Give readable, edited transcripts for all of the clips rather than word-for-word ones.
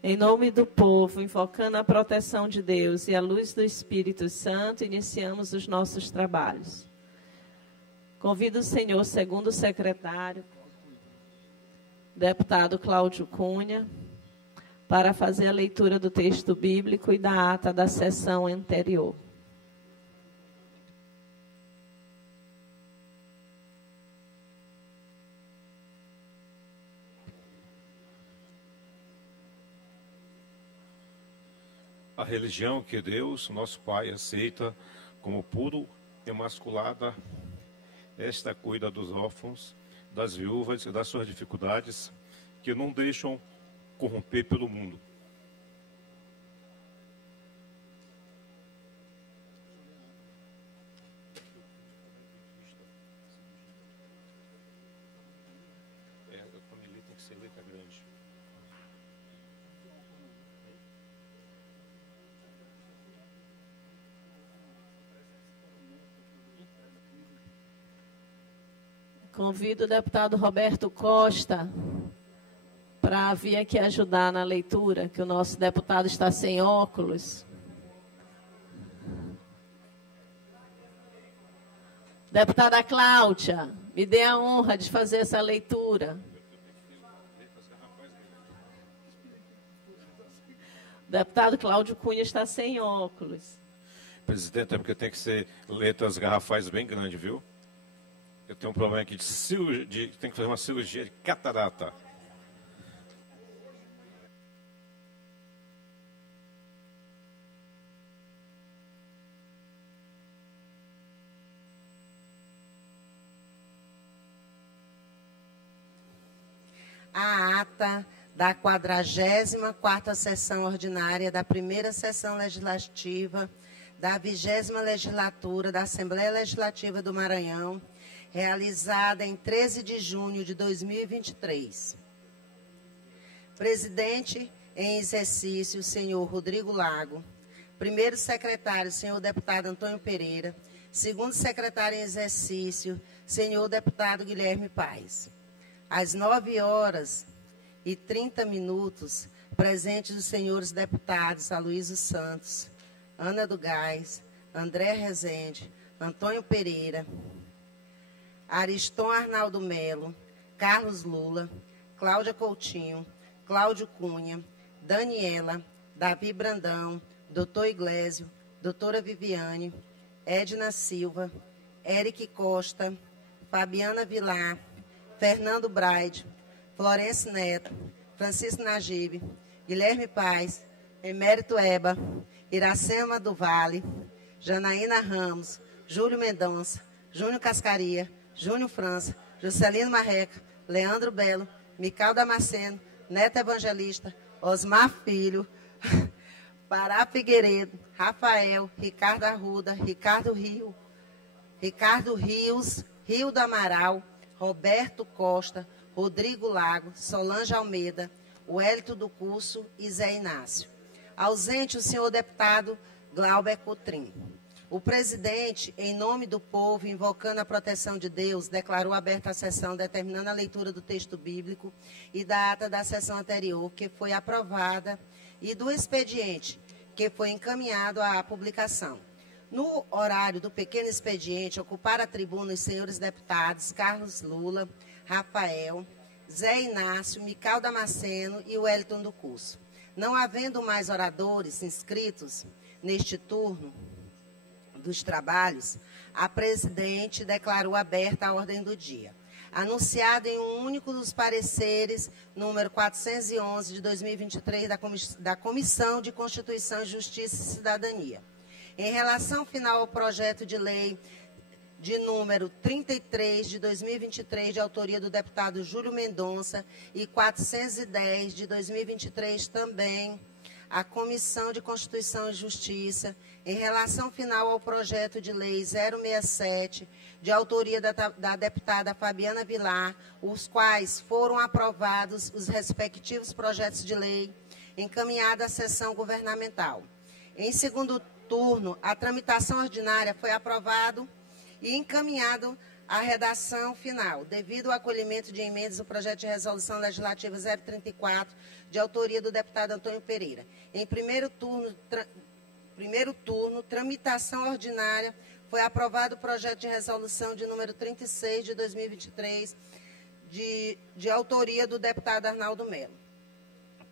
Em nome do povo, invocando a proteção de Deus e a luz do Espírito Santo, iniciamos os nossos trabalhos. Convido o senhor segundo secretário, deputado Cláudio Cunha, para fazer a leitura do texto bíblico e da ata da sessão anterior. A religião que Deus, nosso Pai, aceita como puro e imaculada, esta cuida dos órfãos, das viúvas e das suas dificuldades, que não deixam corromper pelo mundo. A família tem que ser letra grande. Convido o deputado Roberto Costa para vir aqui ajudar na leitura, que o nosso deputado está sem óculos. Deputada Cláudia, me dê a honra de fazer essa leitura. O deputado Cláudio Cunha está sem óculos. Presidente, é porque tem que ser letras garrafais bem grandes, viu? Eu tenho um problema aqui tem que fazer uma cirurgia de catarata. A ata da 44ª sessão ordinária da primeira sessão legislativa da 20ª legislatura da Assembleia Legislativa do Maranhão, realizada em 13 de junho de 2023. Presidente em exercício, senhor Rodrigo Lago. Primeiro secretário, senhor deputado Antônio Pereira. Segundo secretário em exercício, senhor deputado Guilherme Paes. Às 9h30, presentes os senhores deputados Aloysio Santos, Ana do Gás, André Rezende, Antônio Pereira, Ariston Arnaldo Melo, Carlos Lula, Cláudia Coutinho, Cláudio Cunha, Daniela, Davi Brandão, doutor Iglesio, doutora Viviane, Edna Silva, Eric Costa, Fabiana Vilar, Fernando Braide, Florence Neto, Francisco Najib, Guilherme Paes, Emérito Eba, Iracema do Vale, Janaína Ramos, Júlio Mendonça, Júnior Cascaria, Júnior França, Juscelino Marreca, Leandro Belo, Mical Damasceno, Neto Evangelista, Osmar Filho, Pará Figueiredo, Rafael, Ricardo Arruda, Ricardo Rios, Rio do Amaral, Roberto Costa, Rodrigo Lago, Solange Almeida, Wellington do Curso e Zé Inácio. Ausente o senhor deputado Glauber Cotrim. O presidente, em nome do povo, invocando a proteção de Deus, declarou aberta a sessão, determinando a leitura do texto bíblico e da ata da sessão anterior, que foi aprovada, e do expediente, que foi encaminhado à publicação. No horário do pequeno expediente, ocuparam a tribuna os senhores deputados Carlos Lula, Rafael, Zé Inácio, Mical Damasceno e Wellington do Curso. Não havendo mais oradores inscritos neste turno dos trabalhos, a presidente declarou aberta a ordem do dia. Anunciado em um único dos pareceres, número 411 de 2023, da Comissão de Constituição, Justiça e Cidadania. Em relação final ao projeto de lei de número 33 de 2023, de autoria do deputado Júlio Mendonça, e 410 de 2023 também, a Comissão de Constituição e Justiça, em relação final ao projeto de lei 067, de autoria da deputada Fabiana Vilar, os quais foram aprovados os respectivos projetos de lei, encaminhada à sessão governamental. Em segundo turno, a tramitação ordinária foi aprovado e encaminhado A redação final. Devido ao acolhimento de emendas do projeto de resolução legislativa 034, de autoria do deputado Antônio Pereira. Em primeiro turno, tramitação ordinária, foi aprovado o projeto de resolução de número 36 de 2023, de autoria do deputado Arnaldo Melo.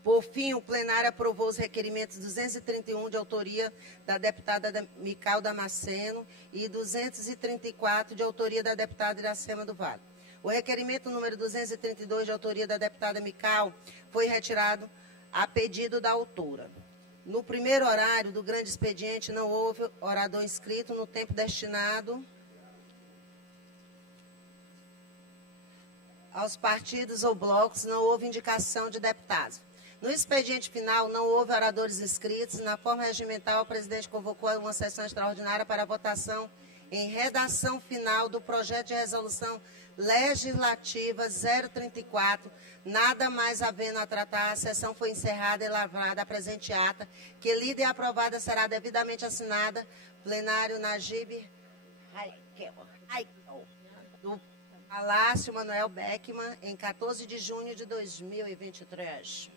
Por fim, o plenário aprovou os requerimentos 231, de autoria da deputada Mical Damasceno, e 234, de autoria da deputada Iracema do Vale. O requerimento número 232, de autoria da deputada Mical, foi retirado a pedido da autora. No primeiro horário do grande expediente, não houve orador inscrito no tempo destinado aos partidos ou blocos, não houve indicação de deputados. No expediente final, não houve oradores inscritos. Na forma regimental, o presidente convocou uma sessão extraordinária para a votação em redação final do projeto de resolução legislativa 034. Nada mais havendo a tratar, a sessão foi encerrada e lavrada a presente ata, que lida e aprovada será devidamente assinada. Plenário Najib Haikel, do Palácio Manuel Beckmann, em 14 de junho de 2023.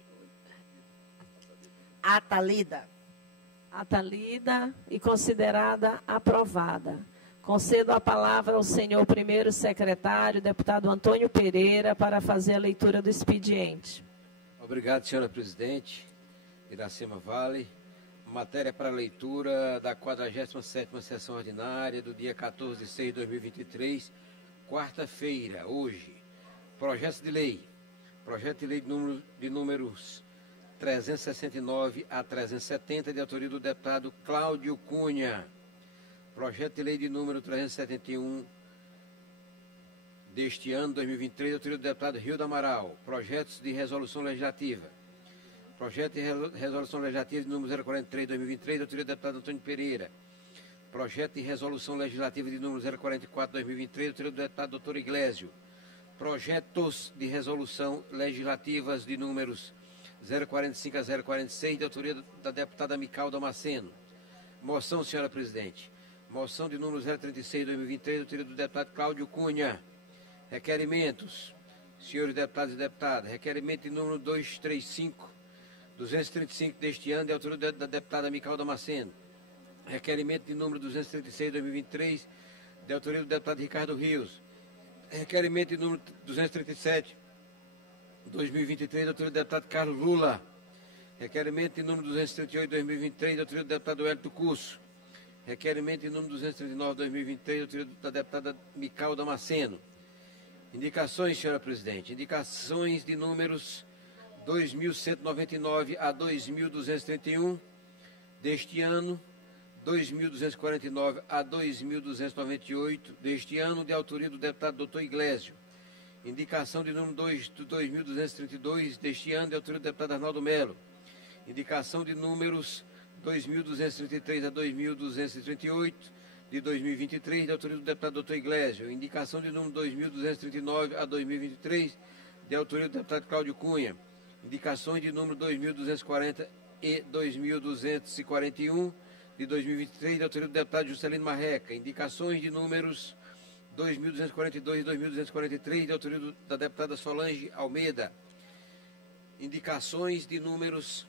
Ata lida. Ata lida e considerada aprovada. Concedo a palavra ao senhor primeiro secretário, deputado Antônio Pereira, para fazer a leitura do expediente. Obrigado, senhora presidente. Iracema Vale. Matéria para leitura da 47ª sessão ordinária do dia 14 de 6 de 2023, quarta-feira, hoje. Projeto de lei. Projeto de lei de números 369 a 370, de autoria do deputado Cláudio Cunha. Projeto de lei de número 371 deste ano, 2023, de autoria do deputado Rildo Amaral. Projetos de resolução legislativa. Projeto de resolução legislativa de número 043, 2023, de autoria do deputado Antônio Pereira. Projeto de resolução legislativa de número 044, 2023, de autoria do deputado Dr. Iglesio. Projetos de resolução legislativas de números 045 a 046, de autoria da deputada Mical Damasceno. Moção, senhora presidente. Moção de número 036, 2023, de autoria do deputado Cláudio Cunha. Requerimentos, senhores deputados e deputadas. Requerimento de número 235 deste ano, de autoria da deputada Mical Damasceno. Requerimento de número 236, 2023, de autoria do deputado Ricardo Rios. Requerimento de número 237, 2023, de autoria do deputado Carlos Lula. Requerimento de número 238, 2023, de autoria do deputado Hélito Curso. Requerimento de número 239, 2023, de autoria da deputada Mical Damasceno. Indicações, senhora presidente. Indicações de números 2.199 a 2.231 deste ano, 2.249 a 2.298 deste ano, de autoria do deputado Dr. Iglesio. Indicação de número 2.232 deste ano, de autoria do deputado Arnaldo Melo. Indicação de números 2.233 a 2.238 de 2023, de autoria do deputado Dr. Iglesio. Indicação de número 2.239 a 2023, de autoria do deputado Cláudio Cunha. Indicações de número 2.240 e 2.241 de 2023, de autoria do deputado Juscelino Marreca. Indicações de números 2.242 e 2.243, de autoria da deputada Solange Almeida. Indicações de números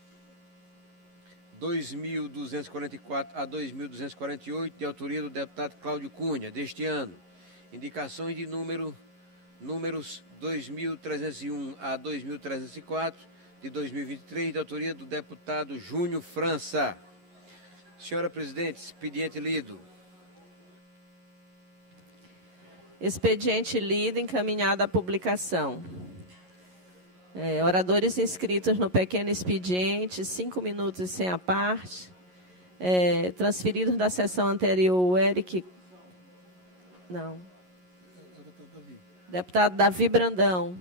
2.244 a 2.248, de autoria do deputado Cláudio Cunha, deste ano. Indicações de números 2.301 a 2.304, de 2023, de autoria do deputado Júnior França. Senhora presidente, expediente lido. Expediente lido, encaminhado à publicação. Oradores inscritos no pequeno expediente, 5 minutos sem a parte. Transferidos da sessão anterior, o Eric... Não. Deputado Davi Brandão.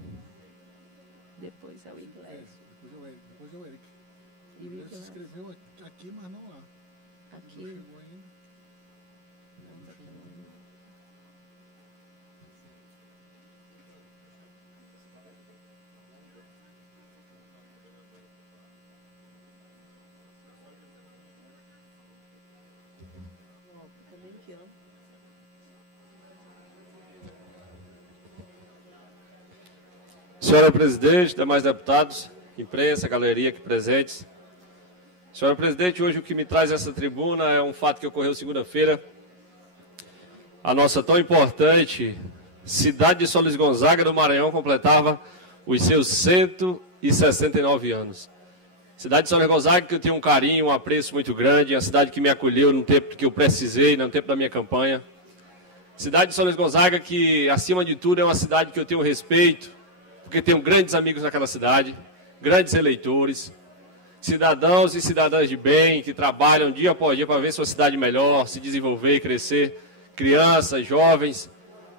Depois é o Iglesias. Depois é o Eric. Ele se inscreveu aqui, mas não lá. Aqui. Não chegou ainda. Senhora presidente, demais deputados, imprensa, galeria aqui presentes. Senhora presidente, hoje o que me traz essa tribuna é um fato que ocorreu segunda-feira. A nossa tão importante cidade de São Luís Gonzaga do Maranhão completava os seus 169 anos. Cidade de São Luís Gonzaga que eu tenho um carinho, um apreço muito grande, a cidade que me acolheu no tempo que eu precisei, no tempo da minha campanha. Cidade de São Luís Gonzaga que, acima de tudo, é uma cidade que eu tenho respeito, porque tenho grandes amigos naquela cidade, grandes eleitores, cidadãos e cidadãs de bem que trabalham dia após dia para ver sua cidade melhor, se desenvolver e crescer, crianças, jovens.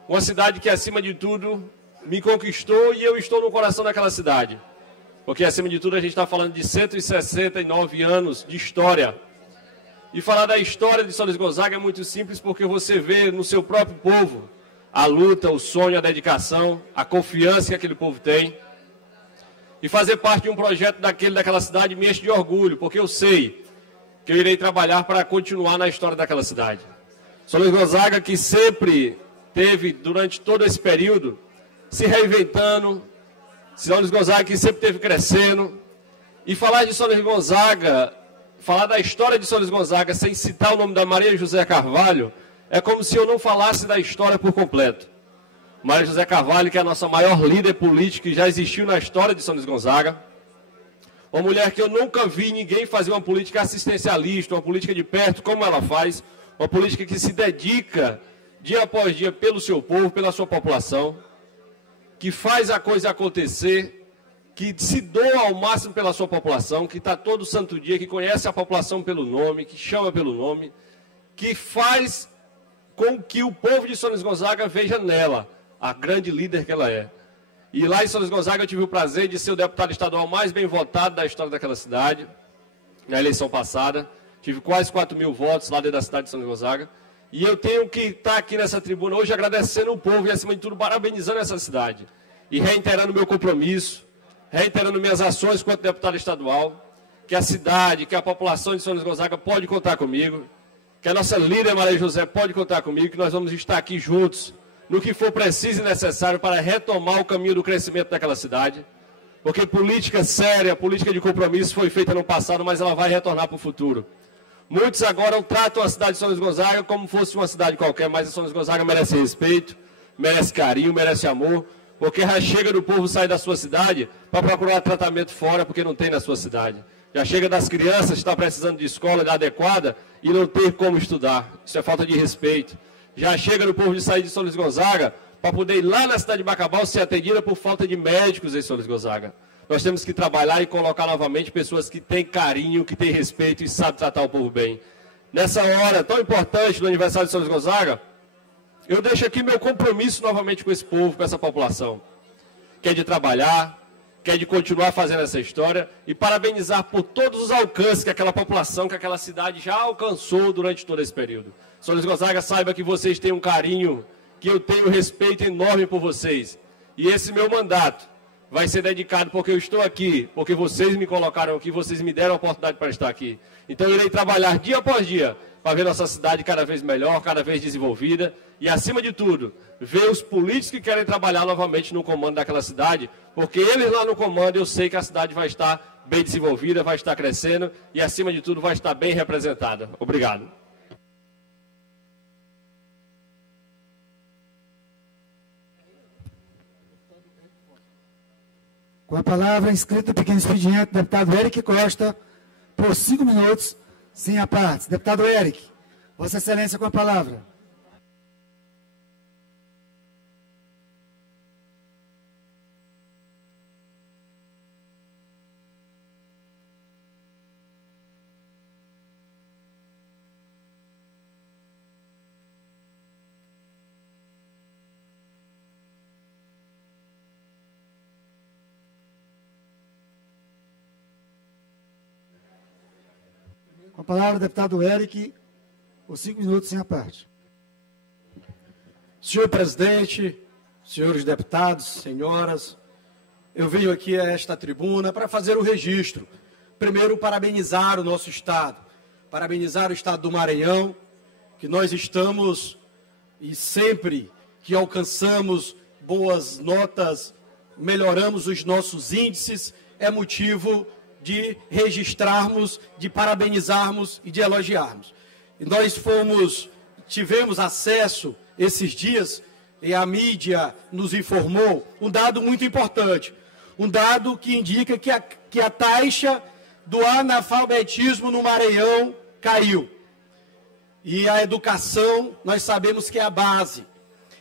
Uma cidade que, acima de tudo, me conquistou e eu estou no coração daquela cidade. Porque, acima de tudo, a gente está falando de 169 anos de história. E falar da história de São Luís Gonzaga é muito simples, porque você vê no seu próprio povo a luta, o sonho, a dedicação, a confiança que aquele povo tem. E fazer parte de um projeto daquela cidade me enche de orgulho, porque eu sei que eu irei trabalhar para continuar na história daquela cidade. São Luís Gonzaga que sempre teve, durante todo esse período, se reinventando. São Luís Gonzaga que sempre teve crescendo. E falar de São Luís Gonzaga, falar da história de São Luís Gonzaga sem citar o nome da Maria José Carvalho, é como se eu não falasse da história por completo. Maria José Carvalho, que é a nossa maior líder política que já existiu na história de São Luís Gonzaga. Uma mulher que eu nunca vi ninguém fazer uma política assistencialista, uma política de perto como ela faz, uma política que se dedica dia após dia pelo seu povo, pela sua população, que faz a coisa acontecer, que se doa ao máximo pela sua população, que está todo santo dia, que conhece a população pelo nome, que chama pelo nome, que faz com que o povo de São Luís Gonzaga veja nela a grande líder que ela é. E lá em São Luís Gonzaga eu tive o prazer de ser o deputado estadual mais bem votado da história daquela cidade, na eleição passada. Tive quase 4.000 votos lá dentro da cidade de São Luís Gonzaga. E eu tenho que estar aqui nessa tribuna hoje agradecendo o povo e, acima de tudo, parabenizando essa cidade. E reiterando meu compromisso, reiterando minhas ações enquanto deputado estadual, que a cidade, que a população de São Luís Gonzaga pode contar comigo, que a nossa líder Maria José pode contar comigo, que nós vamos estar aqui juntos, no que for preciso e necessário para retomar o caminho do crescimento daquela cidade. Porque política séria, política de compromisso foi feita no passado, mas ela vai retornar para o futuro. Muitos agora tratam a cidade de São Luís Gonzaga como fosse uma cidade qualquer, mas a São Luís Gonzaga merece respeito, merece carinho, merece amor, porque já chega do povo sair da sua cidade para procurar tratamento fora, porque não tem na sua cidade. Já chega das crianças que estão precisando de escola adequada e não ter como estudar. Isso é falta de respeito. Já chega do povo de sair de São Luís Gonzaga para poder ir lá na cidade de Bacabal ser atendida por falta de médicos em São Luís Gonzaga. Nós temos que trabalhar e colocar novamente pessoas que têm carinho, que têm respeito e sabem tratar o povo bem. Nessa hora tão importante do aniversário de São Luís Gonzaga, eu deixo aqui meu compromisso novamente com esse povo, com essa população, que é de trabalhar, que é de continuar fazendo essa história e parabenizar por todos os alcances que aquela população, que aquela cidade já alcançou durante todo esse período. São Luís Gonzaga, saiba que vocês têm um carinho, que eu tenho um respeito enorme por vocês. E esse meu mandato vai ser dedicado porque eu estou aqui, porque vocês me colocaram aqui, vocês me deram a oportunidade para estar aqui. Então eu irei trabalhar dia após dia para ver nossa cidade cada vez melhor, cada vez desenvolvida e, acima de tudo, ver os políticos que querem trabalhar novamente no comando daquela cidade, porque eles lá no comando eu sei que a cidade vai estar bem desenvolvida, vai estar crescendo e, acima de tudo, vai estar bem representada. Obrigado. Com a palavra, inscrito o pequeno expediente, deputado Eric Costa, por 5 minutos, sem a parte. Deputado Eric, Vossa Excelência com a palavra. Com a palavra, deputado Eric, por 5 minutos, sem a parte. Senhor presidente, senhores deputados, senhoras, eu venho aqui a esta tribuna para fazer o registro. Primeiro, parabenizar o nosso Estado, parabenizar o Estado do Maranhão, que nós estamos, e sempre que alcançamos boas notas melhoramos os nossos índices, é motivo de registrarmos, de parabenizarmos e de elogiarmos. E nós tivemos acesso esses dias, e a mídia nos informou, um dado muito importante, um dado que indica que a taxa do analfabetismo no Maranhão caiu. E a educação, nós sabemos que é a base.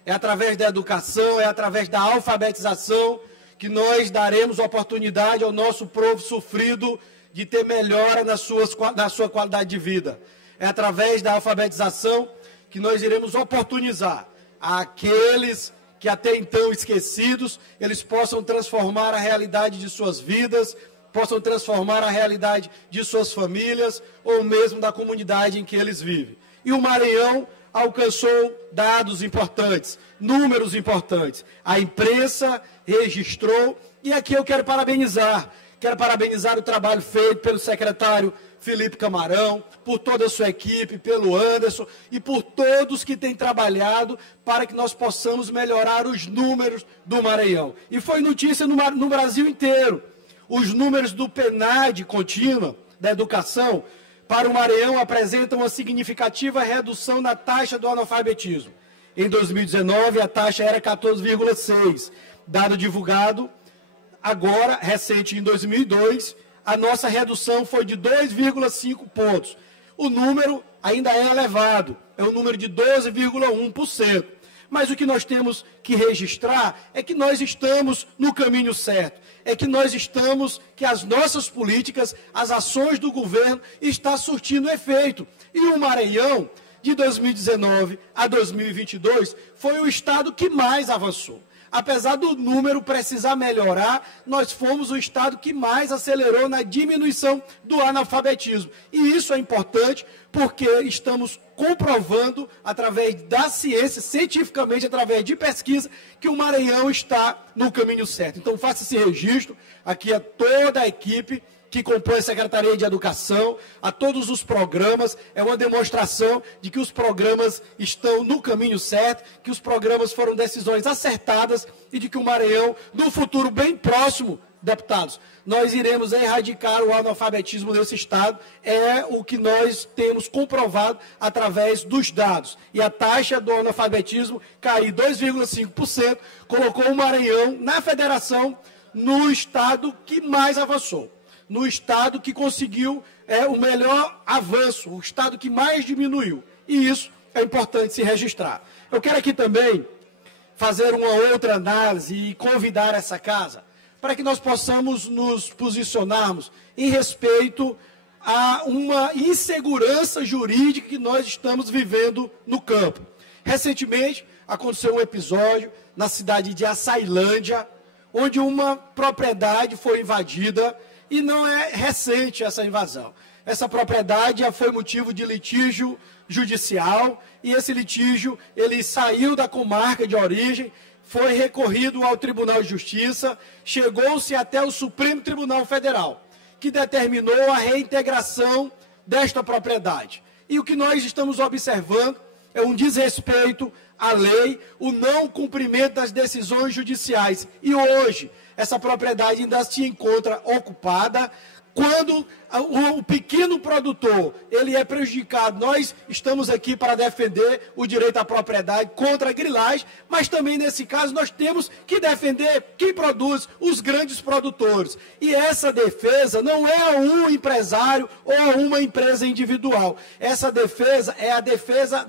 É através da educação, é através da alfabetização que nós daremos oportunidade ao nosso povo sofrido de ter melhora na sua qualidade de vida. É através da alfabetização que nós iremos oportunizar aqueles que até então esquecidos, eles possam transformar a realidade de suas vidas, possam transformar a realidade de suas famílias ou mesmo da comunidade em que eles vivem. E o Maranhão alcançou dados importantes, números importantes. A imprensa registrou, e aqui eu quero parabenizar o trabalho feito pelo secretário Felipe Camarão, por toda a sua equipe, pelo Anderson e por todos que têm trabalhado para que nós possamos melhorar os números do Maranhão. E foi notícia no Brasil inteiro. Os números do PNAD contínua da educação para o Maranhão apresentam uma significativa redução na taxa do analfabetismo. Em 2019, a taxa era 14,6. Dado divulgado agora, recente em 2002, a nossa redução foi de 2,5 pontos. O número ainda é elevado, é um número de 12,1%. Mas o que nós temos que registrar é que nós estamos no caminho certo. É que as nossas políticas, as ações do governo estão surtindo efeito. E o Maranhão, de 2019 a 2022, foi o estado que mais avançou. Apesar do número precisar melhorar, nós fomos o estado que mais acelerou na diminuição do analfabetismo. E isso é importante porque estamos comprovando, através da ciência, cientificamente, através de pesquisa, que o Maranhão está no caminho certo. Então, faça esse registro aqui a toda a equipe que compõe a Secretaria de Educação, a todos os programas. É uma demonstração de que os programas estão no caminho certo, que os programas foram decisões acertadas e de que o Maranhão, no futuro bem próximo, deputados, nós iremos erradicar o analfabetismo nesse estado. É o que nós temos comprovado através dos dados. E a taxa do analfabetismo caiu 2,5%, colocou o Maranhão na federação no estado que mais avançou. No estado que conseguiu o melhor avanço, o estado que mais diminuiu. E isso é importante se registrar. Eu quero aqui também fazer uma outra análise e convidar essa casa para que nós possamos nos posicionarmos em respeito a uma insegurança jurídica que nós estamos vivendo no campo. Recentemente, aconteceu um episódio na cidade de Açailândia, onde uma propriedade foi invadida. E não é recente essa invasão. Essa propriedade já foi motivo de litígio judicial, e esse litígio ele saiu da comarca de origem, foi recorrido ao Tribunal de Justiça, chegou-se até o Supremo Tribunal Federal, que determinou a reintegração desta propriedade. E o que nós estamos observando é um desrespeito à lei, o não cumprimento das decisões judiciais. E hoje, essa propriedade ainda se encontra ocupada. Quando o pequeno produtor ele é prejudicado, nós estamos aqui para defender o direito à propriedade contra a grilagem, mas também nesse caso nós temos que defender quem produz, os grandes produtores. E essa defesa não é a um empresário ou a uma empresa individual. Essa defesa é a defesa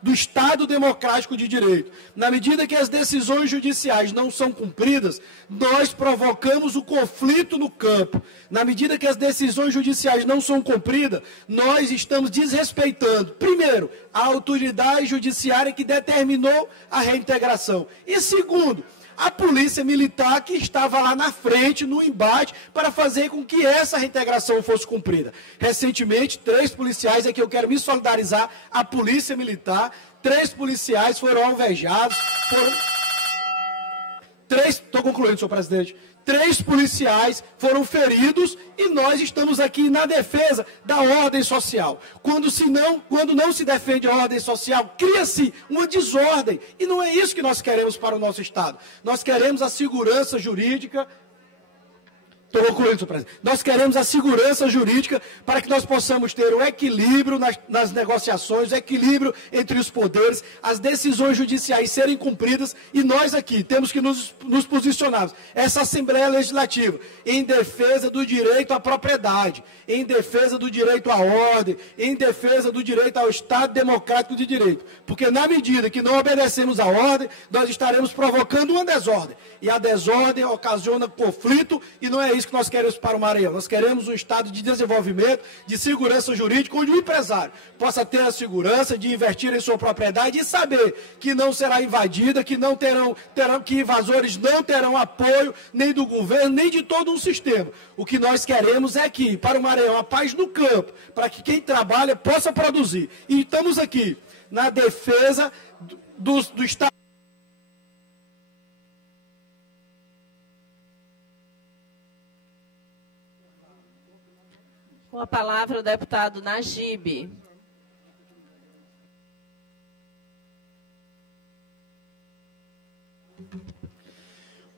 do Estado Democrático de Direito. Na medida que as decisões judiciais não são cumpridas, nós provocamos o conflito no campo. Na medida que as decisões judiciais não são cumpridas, nós estamos desrespeitando, primeiro, a autoridade judiciária que determinou a reintegração. E segundo, a polícia militar que estava lá na frente, no embate, para fazer com que essa reintegração fosse cumprida. Recentemente, 3 policiais, aqui eu quero me solidarizar, a polícia militar, 3 policiais foram alvejados, estou concluindo, senhor presidente. 3 policiais foram feridos e nós estamos aqui na defesa da ordem social. Quando não se defende a ordem social, cria-se uma desordem. E não é isso que nós queremos para o nosso Estado. Nós queremos a segurança jurídica. Estou concluindo, senhor presidente. Nós queremos a segurança jurídica para que nós possamos ter o equilíbrio nas negociações, o equilíbrio entre os poderes, as decisões judiciais serem cumpridas, e nós aqui temos que nos posicionarmos. Essa Assembleia Legislativa, em defesa do direito à propriedade, em defesa do direito à ordem, em defesa do direito ao Estado democrático de direito. Porque na medida que não obedecemos à ordem, nós estaremos provocando uma desordem. E a desordem ocasiona conflito, e não é isso que nós queremos para o Maranhão. Nós queremos um estado de desenvolvimento, de segurança jurídica, onde o empresário possa ter a segurança de investir em sua propriedade e saber que não será invadida, que que invasores não terão apoio nem do governo, nem de todo um sistema. O que nós queremos é que, para o Maranhão, a paz no campo, para que quem trabalha possa produzir. E estamos aqui na defesa do Estado. Com a palavra o deputado Najib.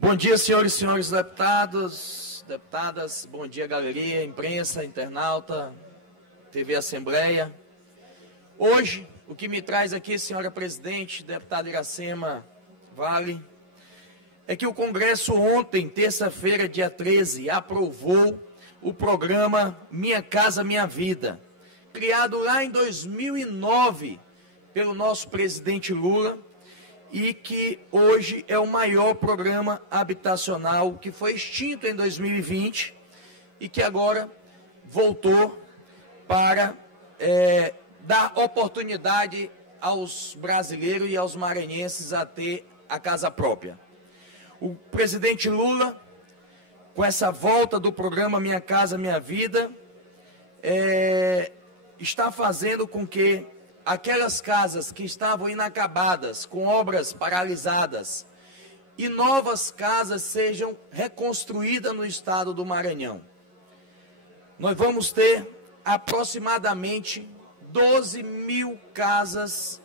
Bom dia, senhores e senhores deputados, deputadas, bom dia, galeria, imprensa, internauta, TV Assembleia. Hoje, o que me traz aqui, senhora presidente, deputada Iracema Vale, é que o Congresso ontem, terça-feira, dia 13, aprovou o programa Minha Casa Minha Vida, criado lá em 2009 pelo nosso presidente Lula, e que hoje é o maior programa habitacional, que foi extinto em 2020 e que agora voltou para dar oportunidade aos brasileiros e aos maranhenses a ter a casa própria. O presidente Lula, com essa volta do programa Minha Casa Minha Vida, está fazendo com que aquelas casas que estavam inacabadas, com obras paralisadas, e novas casas sejam reconstruídas no estado do Maranhão. Nós vamos ter aproximadamente 12 mil casas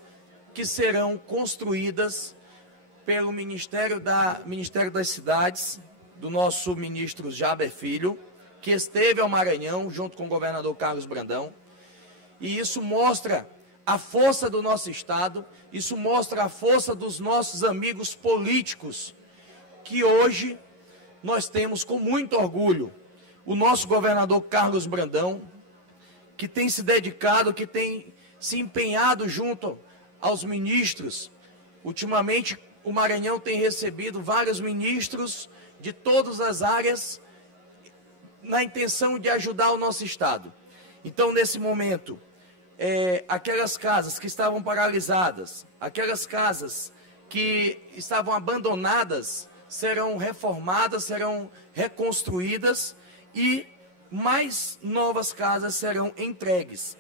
que serão construídas pelo Ministério das Cidades, do nosso ministro Jaber Filho, que esteve ao Maranhão junto com o governador Carlos Brandão. E isso mostra a força do nosso Estado, isso mostra a força dos nossos amigos políticos, que hoje nós temos com muito orgulho o nosso governador Carlos Brandão, que tem se dedicado, que tem se empenhado junto aos ministros. Ultimamente, o Maranhão tem recebido vários ministros de todas as áreas na intenção de ajudar o nosso Estado. Então, nesse momento, aquelas casas que estavam paralisadas, aquelas casas que estavam abandonadas, serão reformadas, serão reconstruídas e mais novas casas serão entregues.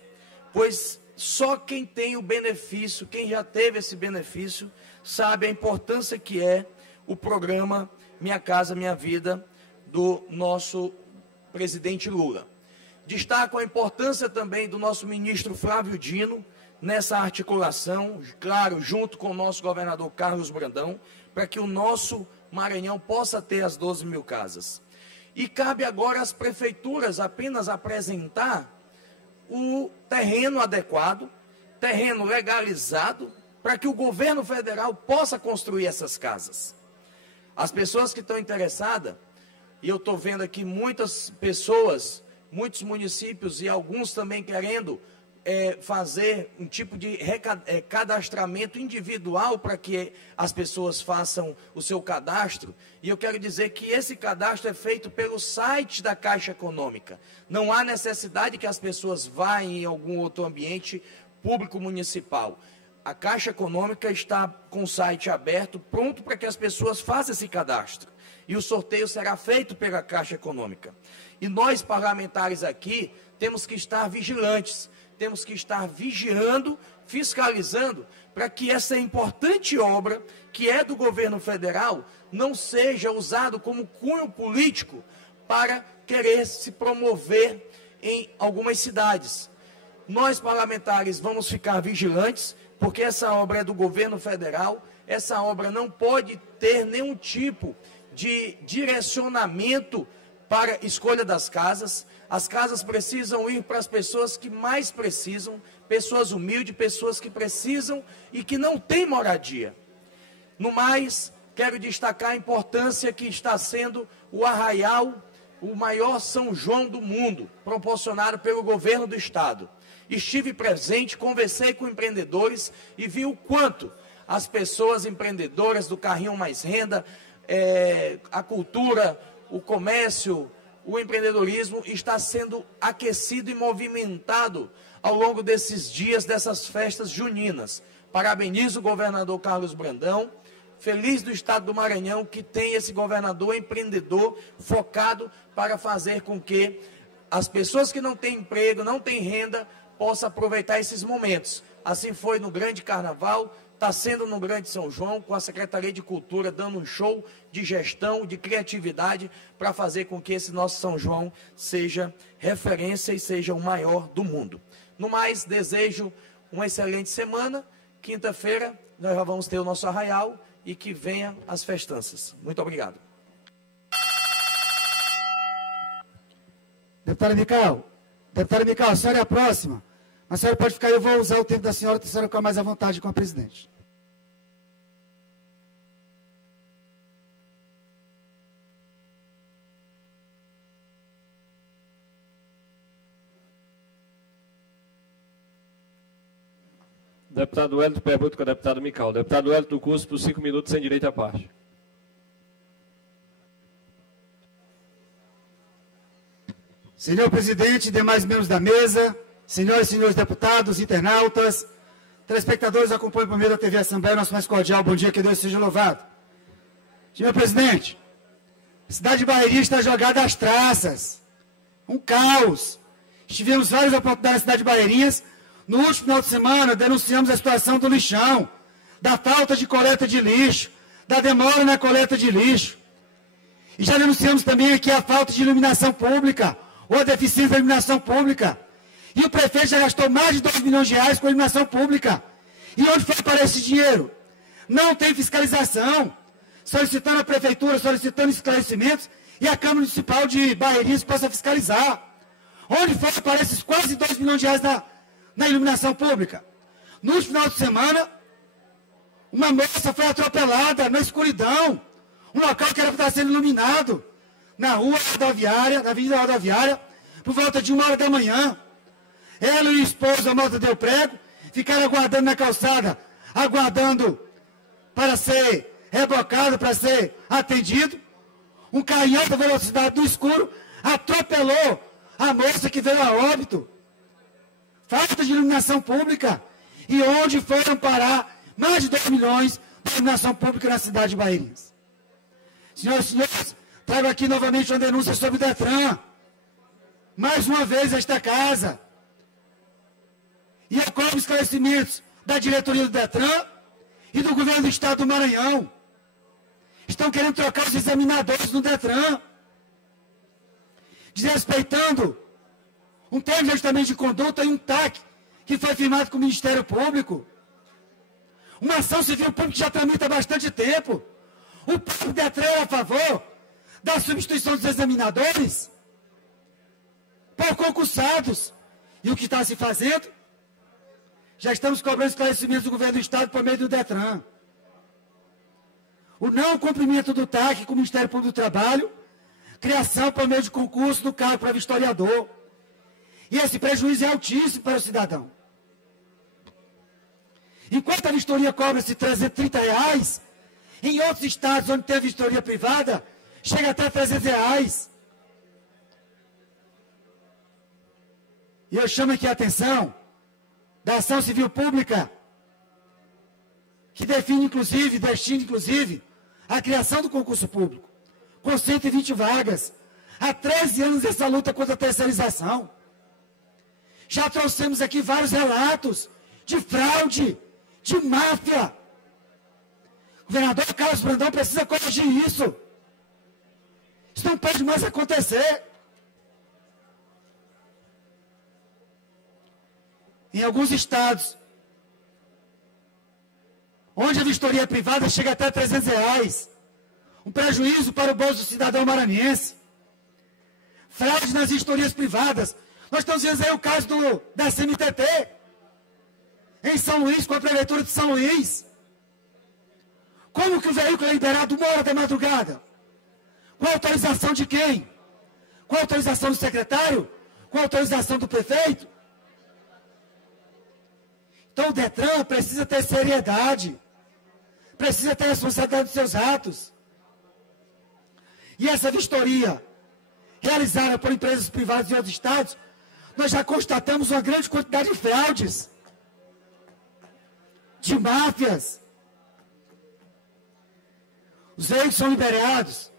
Pois só quem tem o benefício, quem já teve esse benefício, sabe a importância que é o programa Minha Casa Minha Vida do nosso presidente Lula. Destaco a importância também do nosso ministro Flávio Dino nessa articulação, claro, junto com o nosso governador Carlos Brandão, para que o nosso Maranhão possa ter as 12 mil casas. E cabe agora às prefeituras apenas apresentar o terreno adequado, terreno legalizado, para que o governo federal possa construir essas casas. As pessoas que estão interessadas, e eu estou vendo aqui muitas pessoas, muitos municípios e alguns também querendo fazer um tipo de cadastramento individual para que as pessoas façam o seu cadastro. E eu quero dizer que esse cadastro é feito pelo site da Caixa Econômica. Não há necessidade que as pessoas vá em algum outro ambiente público municipal. A Caixa Econômica está com o site aberto, pronto para que as pessoas façam esse cadastro. E o sorteio será feito pela Caixa Econômica. E nós, parlamentares aqui, temos que estar vigilantes, temos que estar vigiando, fiscalizando, para que essa importante obra, que é do governo federal, não seja usado como cunho político para querer se promover em algumas cidades. Nós, parlamentares, vamos ficar vigilantes, porque essa obra é do governo federal, essa obra não pode ter nenhum tipo de direcionamento para escolha das casas. As casas precisam ir para as pessoas que mais precisam, pessoas humildes, pessoas que precisam e que não têm moradia. No mais, quero destacar a importância que está sendo o Arraial, o maior São João do mundo, proporcionado pelo governo do estado. Estive presente, conversei com empreendedores e vi o quanto as pessoas empreendedoras do Carrinho Mais Renda, a cultura, o comércio, o empreendedorismo está sendo aquecido e movimentado ao longo desses dias, dessas festas juninas. Parabenizo o governador Carlos Brandão, feliz do estado do Maranhão, que tem esse governador empreendedor focado para fazer com que as pessoas que não têm emprego, não têm renda, possam aproveitar esses momentos. Assim foi no Grande Carnaval, está sendo no Grande São João, com a Secretaria de Cultura dando um show de gestão, de criatividade, para fazer com que esse nosso São João seja referência e seja o maior do mundo. No mais, desejo uma excelente semana. Quinta-feira, nós já vamos ter o nosso arraial e que venha as festanças. Muito obrigado. Deputada Mical, a senhora é a próxima. A senhora pode ficar, eu vou usar o tempo da senhora, para a senhora ficar mais à vontade com a presidente. Deputado Wellington, pergunta com a deputada Mical. Deputado Wellington do curso por 5 minutos, sem direito à parte. Senhor presidente, demais membros da mesa, senhoras e senhores deputados, internautas, telespectadores, acompanham por meio da TV Assembleia, nosso mais cordial bom dia, que Deus seja louvado. Senhor presidente, a cidade de Barreirinha está jogada às traças, um caos. Tivemos várias oportunidades na cidade de Barreirinhas. No último final de semana, denunciamos a situação do lixão, da falta de coleta de lixo, da demora na coleta de lixo. E já denunciamos também aqui a falta de iluminação pública, ou a deficiência da iluminação pública. E o prefeito já gastou mais de 2 milhões de reais com a iluminação pública. E onde foi para esse dinheiro? Não tem fiscalização. Solicitando a prefeitura, solicitando esclarecimentos, e a Câmara Municipal de Barreirinhas possa fiscalizar. Onde foi para esses quase 2 milhões de reais na iluminação pública? No último final de semana, uma moça foi atropelada na escuridão. Um local que era para estar sendo iluminado, na rua rodoviária, na Avenida Rodoviária, por volta de 1h da manhã. Ela e o esposo, a moto deu prego, ficaram aguardando na calçada, aguardando para ser rebocado, para ser atendido. Um carro em alta velocidade do escuro atropelou a moça que veio a óbito. Falta de iluminação pública. E onde foram parar mais de 2 milhões de iluminação pública na cidade de Barreirinhas? Senhoras e senhores, trago aqui novamente uma denúncia sobre o Detran. Mais uma vez esta casa. E eu cobro esclarecimentos da diretoria do Detran e do governo do estado do Maranhão. Estão querendo trocar os examinadores no Detran, desrespeitando um termo de ajustamento de conduta e um TAC que foi firmado com o Ministério Público. Uma ação civil pública que já tramita há bastante tempo. O próprio Detran é a favor da substituição dos examinadores por concursados. E o que está se fazendo? Já estamos cobrando esclarecimentos do governo do estado por meio do Detran. O não cumprimento do TAC com o Ministério Público do Trabalho, criação por meio de concurso do cargo para vistoriador. E esse prejuízo é altíssimo para o cidadão. Enquanto a vistoria cobra-se R$330, em outros estados onde tem a vistoria privada, chega até R$300. E eu chamo aqui a atenção da ação civil pública, que define inclusive, destina inclusive, a criação do concurso público, com 120 vagas. Há 13 anos essa luta contra a terceirização. Já trouxemos aqui vários relatos de fraude, de máfia. O governador Carlos Brandão precisa corrigir isso. Isso não pode mais acontecer. Em alguns estados, onde a vistoria privada chega até R$300, um prejuízo para o bolso do cidadão maranhense. Fraude nas vistorias privadas. Nós estamos vendo aí o caso da CMTT, em São Luís, com a prefeitura de São Luís. Como que o veículo é liberado 1h da madrugada? Com autorização de quem? Com autorização do secretário? Com autorização do prefeito? Então o Detran precisa ter seriedade, precisa ter responsabilidade dos seus atos. E essa vistoria, realizada por empresas privadas de outros estados, nós já constatamos uma grande quantidade de fraudes, de máfias. Os veículos são liberados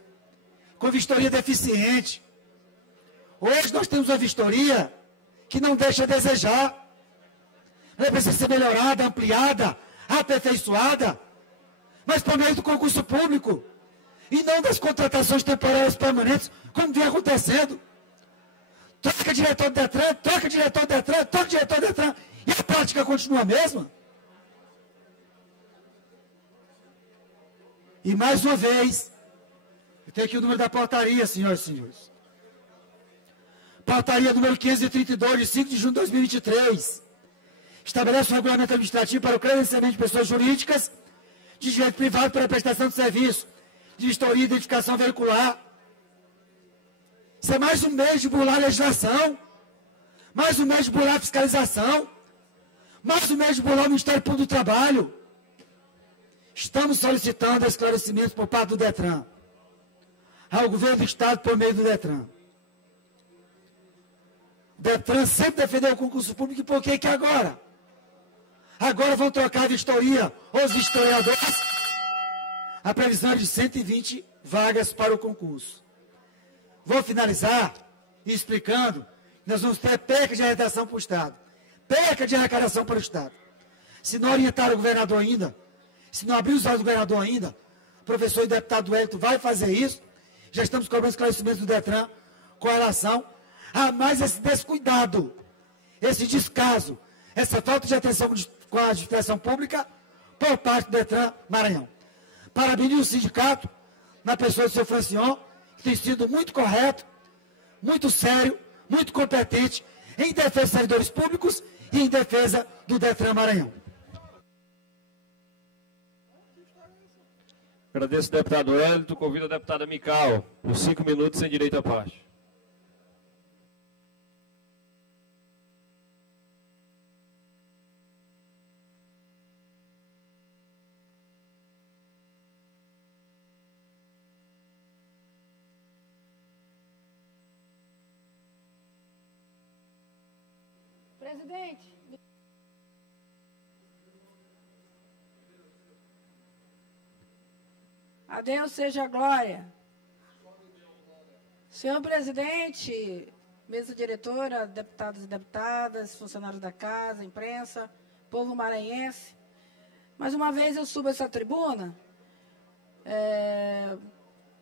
com vistoria deficiente. Hoje nós temos uma vistoria que não deixa a desejar. Ela precisa ser melhorada, ampliada, aperfeiçoada, mas por meio do concurso público e não das contratações temporárias permanentes, como vem acontecendo. Troca diretor do Detran, troca diretor do Detran, troca diretor do Detran, e a prática continua a mesma. E mais uma vez, eu tenho aqui o número da portaria, senhoras e senhores. Portaria número 532, de 5 de junho de 2023. Estabelece um regulamento administrativo para o credenciamento de pessoas jurídicas de direito privado para a prestação de serviço de vistoria e identificação veicular. Isso é mais um meio de burlar a legislação, mais um meio de burlar a fiscalização, mais um meio de burlar o Ministério Público do Trabalho. Estamos solicitando esclarecimentos por parte do Detran, ao governo do Estado por meio do Detran. O Detran sempre defendeu o concurso público, e por que agora? Agora vão trocar a vistoria, os historiadores, a previsão é de 120 vagas para o concurso. Vou finalizar explicando que nós vamos ter perca de arrecadação para o Estado. Perca de arrecadação para o Estado. Se não orientar o governador ainda, se não abrir os olhos do governador ainda, o professor e o deputado Wellington vai fazer isso. Já estamos cobrando esclarecimentos do Detran com relação a mais esse descuidado, esse descaso, essa falta de atenção com a administração pública por parte do Detran Maranhão. Parabenizo o sindicato, na pessoa do seu Francion, que tem sido muito correto, muito sério, muito competente em defesa dos servidores públicos e em defesa do Detran Maranhão. Agradeço ao deputado Wellington. Convido a deputada Mical, por 5 minutos, sem direito à parte. Presidente. A Deus seja a glória. Senhor presidente, mesa diretora, deputados e deputadas, funcionários da casa, imprensa, povo maranhense, mais uma vez eu subo essa tribuna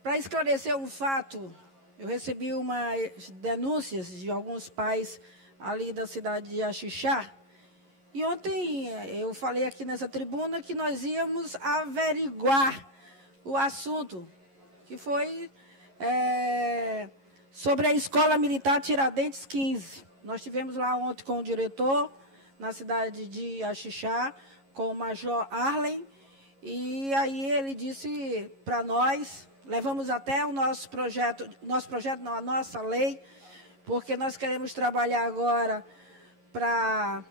para esclarecer um fato. Eu recebi umas denúncias de alguns pais ali da cidade de Axixá, e ontem eu falei aqui nessa tribuna que nós íamos averiguar o assunto, que foi sobre a Escola Militar Tiradentes 15. Nós tivemos lá ontem com o diretor, na cidade de Axixá, com o Major Arlen, e aí ele disse para nós, levamos até o nosso projeto não, a nossa lei, porque nós queremos trabalhar agora para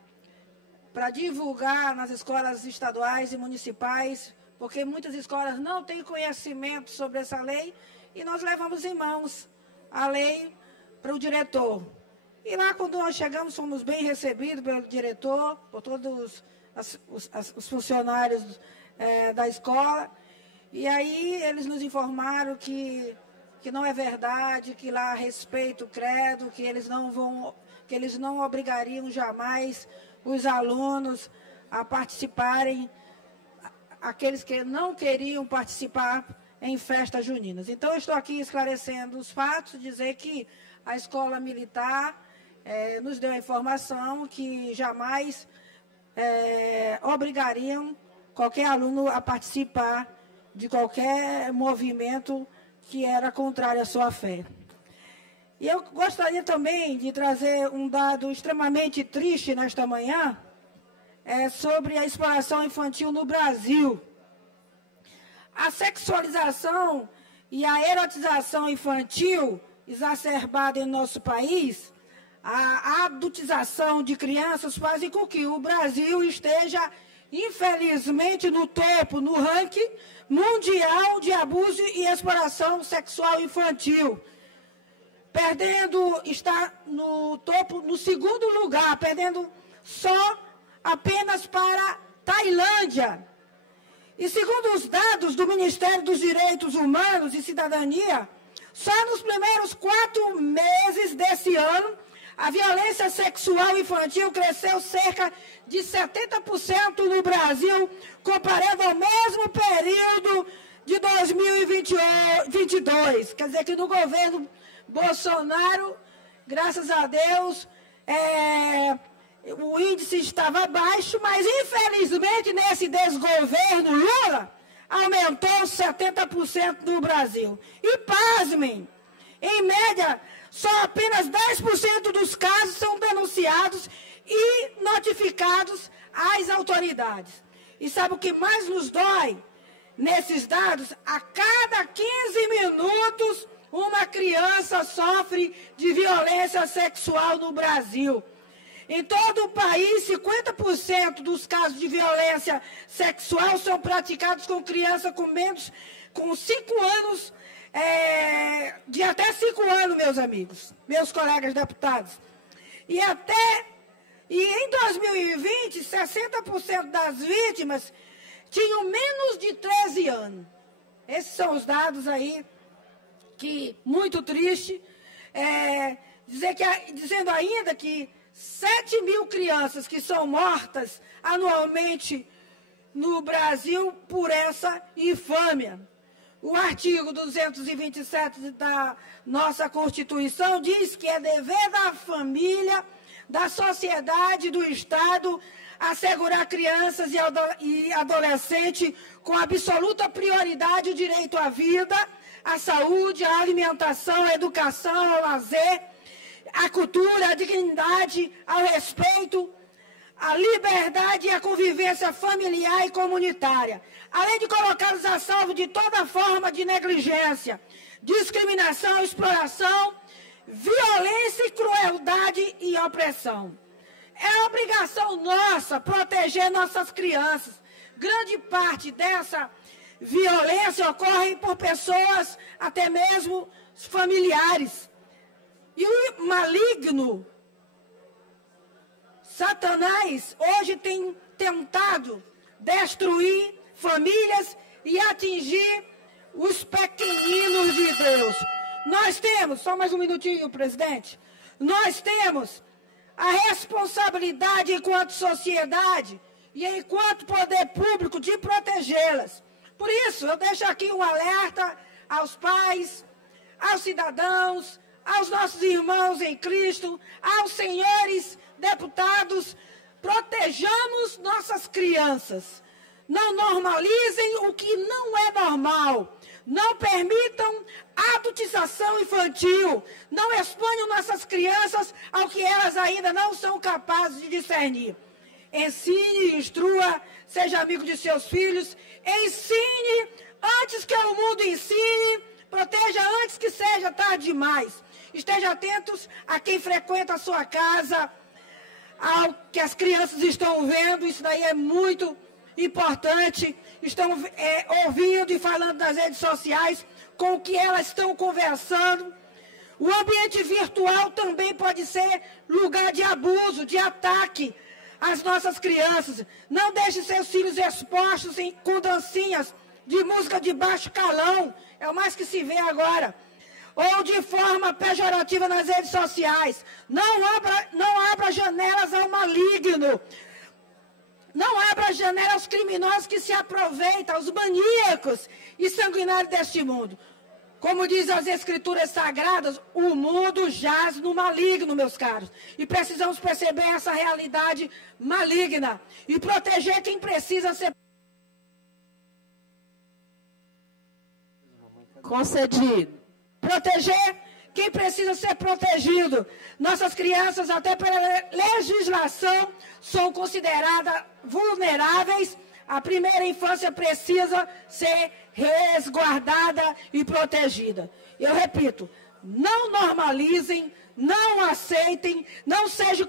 divulgar nas escolas estaduais e municipais, porque muitas escolas não têm conhecimento sobre essa lei, e nós levamos em mãos a lei para o diretor. E lá, quando nós chegamos, fomos bem recebidos pelo diretor, por todos os funcionários da escola, e aí eles nos informaram que não é verdade, que lá respeita o credo, que eles não vão que eles não obrigariam jamais os alunos a participarem, aqueles que não queriam participar em festas juninas. Então, eu estou aqui esclarecendo os fatos, dizer que a Escola Militar nos deu a informação que jamais obrigariam qualquer aluno a participar de qualquer movimento que era contrário à sua fé. E eu gostaria também de trazer um dado extremamente triste nesta manhã, sobre a exploração infantil no Brasil. A sexualização e a erotização infantil exacerbada em nosso país, a adultização de crianças fazem com que o Brasil esteja, infelizmente, no topo, no ranking mundial de abuso e exploração sexual infantil. Está no topo, no segundo lugar, perdendo apenas para Tailândia. E segundo os dados do Ministério dos Direitos Humanos e Cidadania, só nos primeiros 4 meses desse ano, a violência sexual infantil cresceu cerca de 70% no Brasil, comparando ao mesmo período de 2022. Quer dizer que no governo Bolsonaro, graças a Deus, o índice estava baixo, mas infelizmente nesse desgoverno Lula aumentou 70% no Brasil. E pasmem, em média, só apenas 10% dos casos são denunciados e notificados às autoridades. E sabe o que mais nos dói nesses dados? A cada 15 minutos, uma criança sofre de violência sexual no Brasil. Em todo o país, 50% dos casos de violência sexual são praticados com criança com 5 anos, de até 5 anos, meus amigos, meus colegas deputados. E em 2020, 60% das vítimas tinham menos de 13 anos. Esses são os dados aí, que muito triste, dizendo ainda que 7 mil crianças que são mortas anualmente no Brasil por essa infâmia. O artigo 227 da nossa Constituição diz que é dever da família, da sociedade, do Estado, assegurar crianças e adolescentes com absoluta prioridade o direito à vida, à saúde, à alimentação, à educação, ao lazer, à cultura, à dignidade, ao respeito, à liberdade e à convivência familiar e comunitária, além de colocá-los a salvo de toda forma de negligência, discriminação, exploração, violência, crueldade e opressão. É obrigação nossa proteger nossas crianças. Grande parte dessa violência ocorre por pessoas, até mesmo familiares. E o maligno, Satanás, hoje tem tentado destruir famílias e atingir os pequeninos de Deus. Nós temos, só mais um minutinho, presidente, nós temos a responsabilidade enquanto sociedade e enquanto poder público de protegê-las. Por isso, eu deixo aqui um alerta aos pais, aos cidadãos, aos nossos irmãos em Cristo, aos senhores deputados, protejamos nossas crianças. Não normalizem o que não é normal. Não permitam adultização infantil. Não exponham nossas crianças ao que elas ainda não são capazes de discernir. Ensine, instrua, seja amigo de seus filhos. Ensine antes que o mundo ensine. Proteja antes que seja tarde demais. Estejam atentos a quem frequenta a sua casa, ao que as crianças estão vendo. Isso daí é muito importante. Estão ouvindo e falando nas redes sociais com o que elas estão conversando. O ambiente virtual também pode ser lugar de abuso, de ataque às nossas crianças. Não deixe seus filhos expostos com dancinhas de música de baixo calão. É o mais que se vê agora. ou de forma pejorativa nas redes sociais. Não abra janelas ao maligno. Não abra janelas aos criminosos que se aproveitam, aos maníacos e sanguinários deste mundo. Como diz as Escrituras Sagradas, o mundo jaz no maligno, meus caros. E precisamos perceber essa realidade maligna e proteger quem precisa ser concedido. Proteger quem precisa ser protegido. Nossas crianças, até pela legislação, são consideradas vulneráveis. A primeira infância precisa ser resguardada e protegida. Eu repito, não normalizem, não aceitem, não seja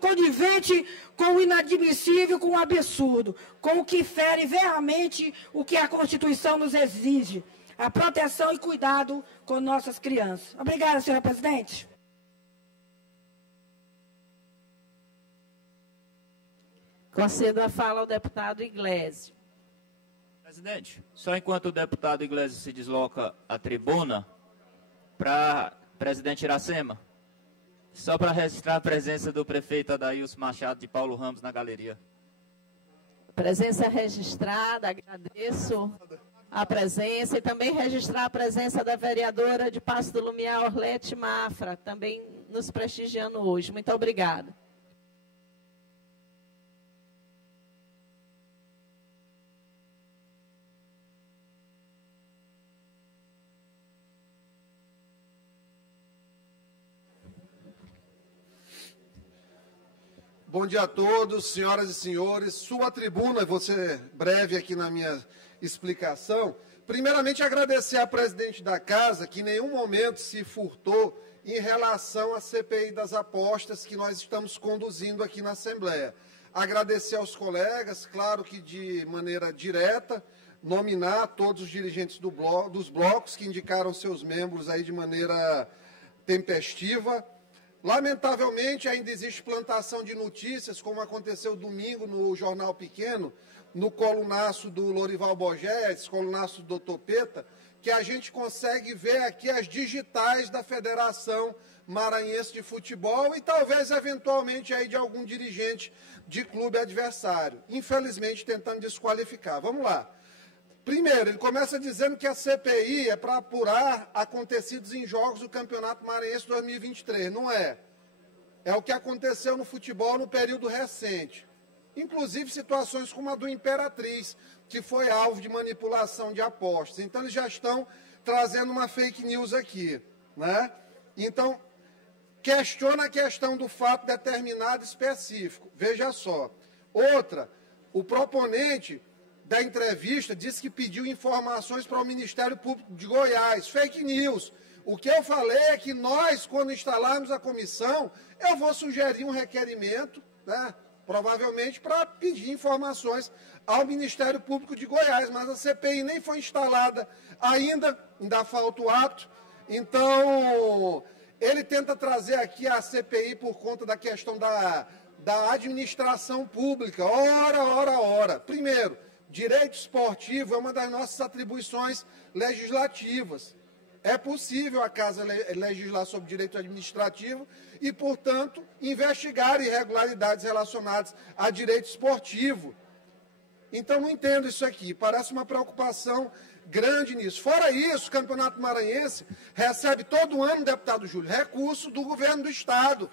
conivente com o inadmissível, com o absurdo, com o que fere veemente o que a Constituição nos exige. A proteção e cuidado com nossas crianças. Obrigada, senhora presidente. Concedo a fala ao deputado Iglesias. Presidente, só enquanto o deputado Iglesias se desloca à tribuna, para presidente Iracema, só para registrar a presença do prefeito Adailson Machado de Paulo Ramos na galeria. Presença registrada, agradeço a presença e também registrar a presença da vereadora de Passo do Lumiar, Orlete Mafra, também nos prestigiando hoje. Muito obrigada. Bom dia a todos, senhoras e senhores. Sua tribuna, vou ser breve aqui na minha explicação. Primeiramente, agradecer à presidente da casa, que em nenhum momento se furtou em relação à CPI das apostas que nós estamos conduzindo aqui na Assembleia. Agradecer aos colegas, claro que de maneira direta, nominar todos os dirigentes dos blocos que indicaram seus membros aí de maneira tempestiva. Lamentavelmente, ainda existe plantação de notícias, como aconteceu domingo no Jornal Pequeno, no colunaço do Lorival Bogés, colunaço do Dr. Peta, que a gente consegue ver aqui as digitais da Federação Maranhense de Futebol e talvez, eventualmente, aí de algum dirigente de clube adversário. Infelizmente, tentando desqualificar. Vamos lá. Primeiro, ele começa dizendo que a CPI é para apurar acontecidos em jogos do Campeonato Maranhense 2023. Não é. É o que aconteceu no futebol no período recente. Inclusive situações como a do Imperatriz, que foi alvo de manipulação de apostas. Então, eles já estão trazendo uma fake news aqui, né? Então, questiona a questão do fato determinado específico. Veja só. Outra, o proponente da entrevista disse que pediu informações para o Ministério Público de Goiás. Fake news. O que eu falei é que nós, quando instalarmos a comissão, eu vou sugerir um requerimento, né, provavelmente para pedir informações ao Ministério Público de Goiás, mas a CPI nem foi instalada ainda falta o ato. Então, ele tenta trazer aqui a CPI por conta da questão da administração pública. Ora. Primeiro, direito esportivo é uma das nossas atribuições legislativas. É possível a Casa legislar sobre direito administrativo e, portanto, investigar irregularidades relacionadas a direito esportivo. Então, não entendo isso aqui. Parece uma preocupação grande nisso. Fora isso, o Campeonato Maranhense recebe todo ano, deputado Júlio, recurso do governo do Estado.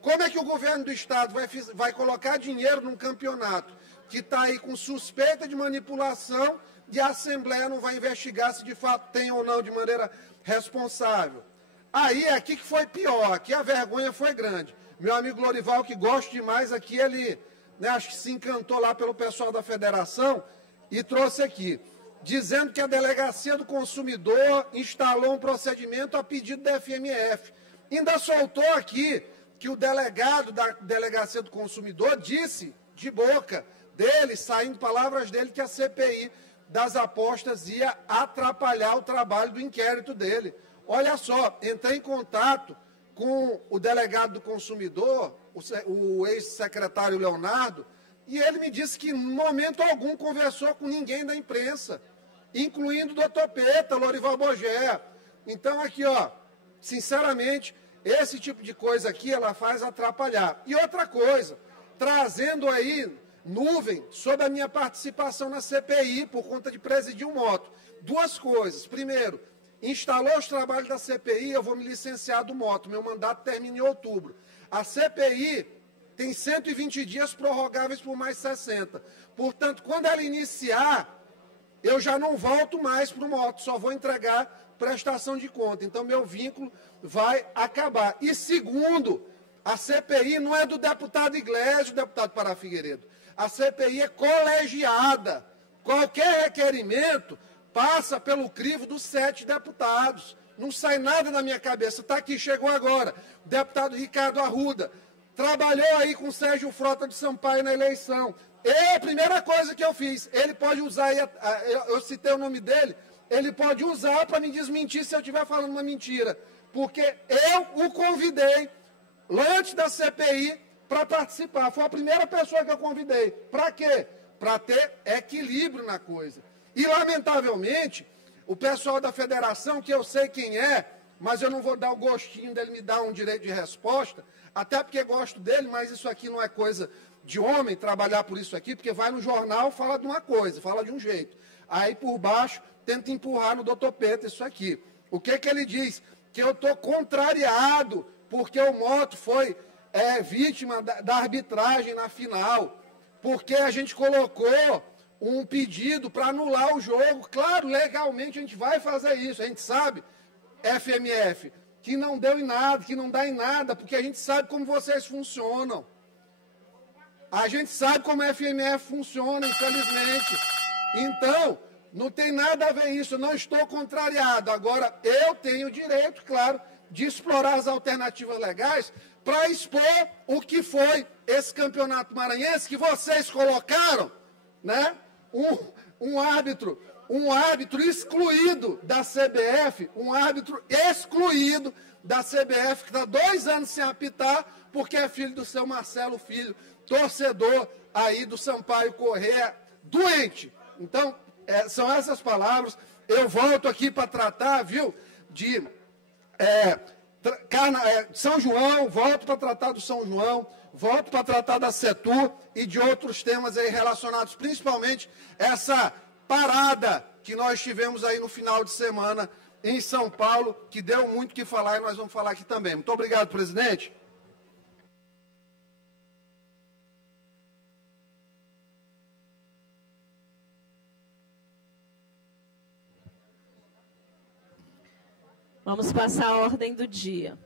Como é que o governo do Estado vai colocar dinheiro num campeonato que está aí com suspeita de manipulação e a Assembleia não vai investigar se de fato tem ou não de maneira responsável? Aí, aqui que foi pior, aqui a vergonha foi grande. Meu amigo Lorival, que gosto demais aqui, ele, né, acho que se encantou lá pelo pessoal da federação e trouxe aqui, dizendo que a Delegacia do Consumidor instalou um procedimento a pedido da FMF. Ainda soltou aqui que o delegado da Delegacia do Consumidor disse, de boca dele, saindo palavras dele, que a CPI das apostas ia atrapalhar o trabalho do inquérito dele. Olha só, entrei em contato com o delegado do consumidor, o ex-secretário Leonardo, e ele me disse que, em momento algum, conversou com ninguém da imprensa, incluindo o doutor Peta, Lorival Bogé. Então, aqui, ó, sinceramente, esse tipo de coisa aqui, ela faz atrapalhar. E outra coisa, trazendo aí nuvem sobre a minha participação na CPI, por conta de presidir um moto. Duas coisas. Primeiro, instalou os trabalhos da CPI, eu vou me licenciar do moto. Meu mandato termina em outubro. A CPI tem 120 dias prorrogáveis por mais 60. Portanto, quando ela iniciar, eu já não volto mais para o moto, só vou entregar prestação de conta. Então, meu vínculo vai acabar. E segundo, a CPI não é do deputado Iglesias, do deputado Pará Figueiredo. A CPI é colegiada. Qualquer requerimento passa pelo crivo dos 7 deputados. Não sai nada da minha cabeça. Está aqui, chegou agora. O deputado Ricardo Arruda trabalhou aí com o Sérgio Frota de Sampaio na eleição. É a primeira coisa que eu fiz. Ele pode usar, eu citei o nome dele, ele pode usar para me desmentir se eu estiver falando uma mentira. Porque eu o convidei, antes da CPI, para participar. Foi a primeira pessoa que eu convidei. Para quê? Para ter equilíbrio na coisa. E, lamentavelmente, o pessoal da federação, que eu sei quem é, mas eu não vou dar o gostinho dele me dar um direito de resposta, até porque gosto dele, mas isso aqui não é coisa de homem, trabalhar por isso aqui, porque vai no jornal, fala de uma coisa, fala de um jeito. Aí, por baixo, tenta empurrar no doutor Pedro isso aqui. O que ele diz? Que eu estou contrariado, porque o moto foi vítima da arbitragem na final, porque a gente colocou um pedido para anular o jogo. Claro, legalmente a gente vai fazer isso, a gente sabe, FMF, que não deu em nada, que não dá em nada, porque a gente sabe como vocês funcionam. A gente sabe como a FMF funciona, infelizmente. Então, não tem nada a ver isso, eu não estou contrariado. Agora, eu tenho o direito, claro, de explorar as alternativas legais para expor o que foi esse campeonato maranhense que vocês colocaram, né? Um árbitro excluído da CBF, um árbitro excluído da CBF, que está 2 anos sem apitar, porque é filho do seu Marcelo Filho, torcedor aí do Sampaio Corrêa, doente. Então, são essas palavras. Eu volto aqui para tratar, viu, de São João, volto para tratar do São João, volto para tratar da Setur e de outros temas aí relacionados, principalmente essa parada que nós tivemos aí no final de semana em São Paulo, que deu muito o que falar e nós vamos falar aqui também. Muito obrigado, presidente. Vamos passar a ordem do dia.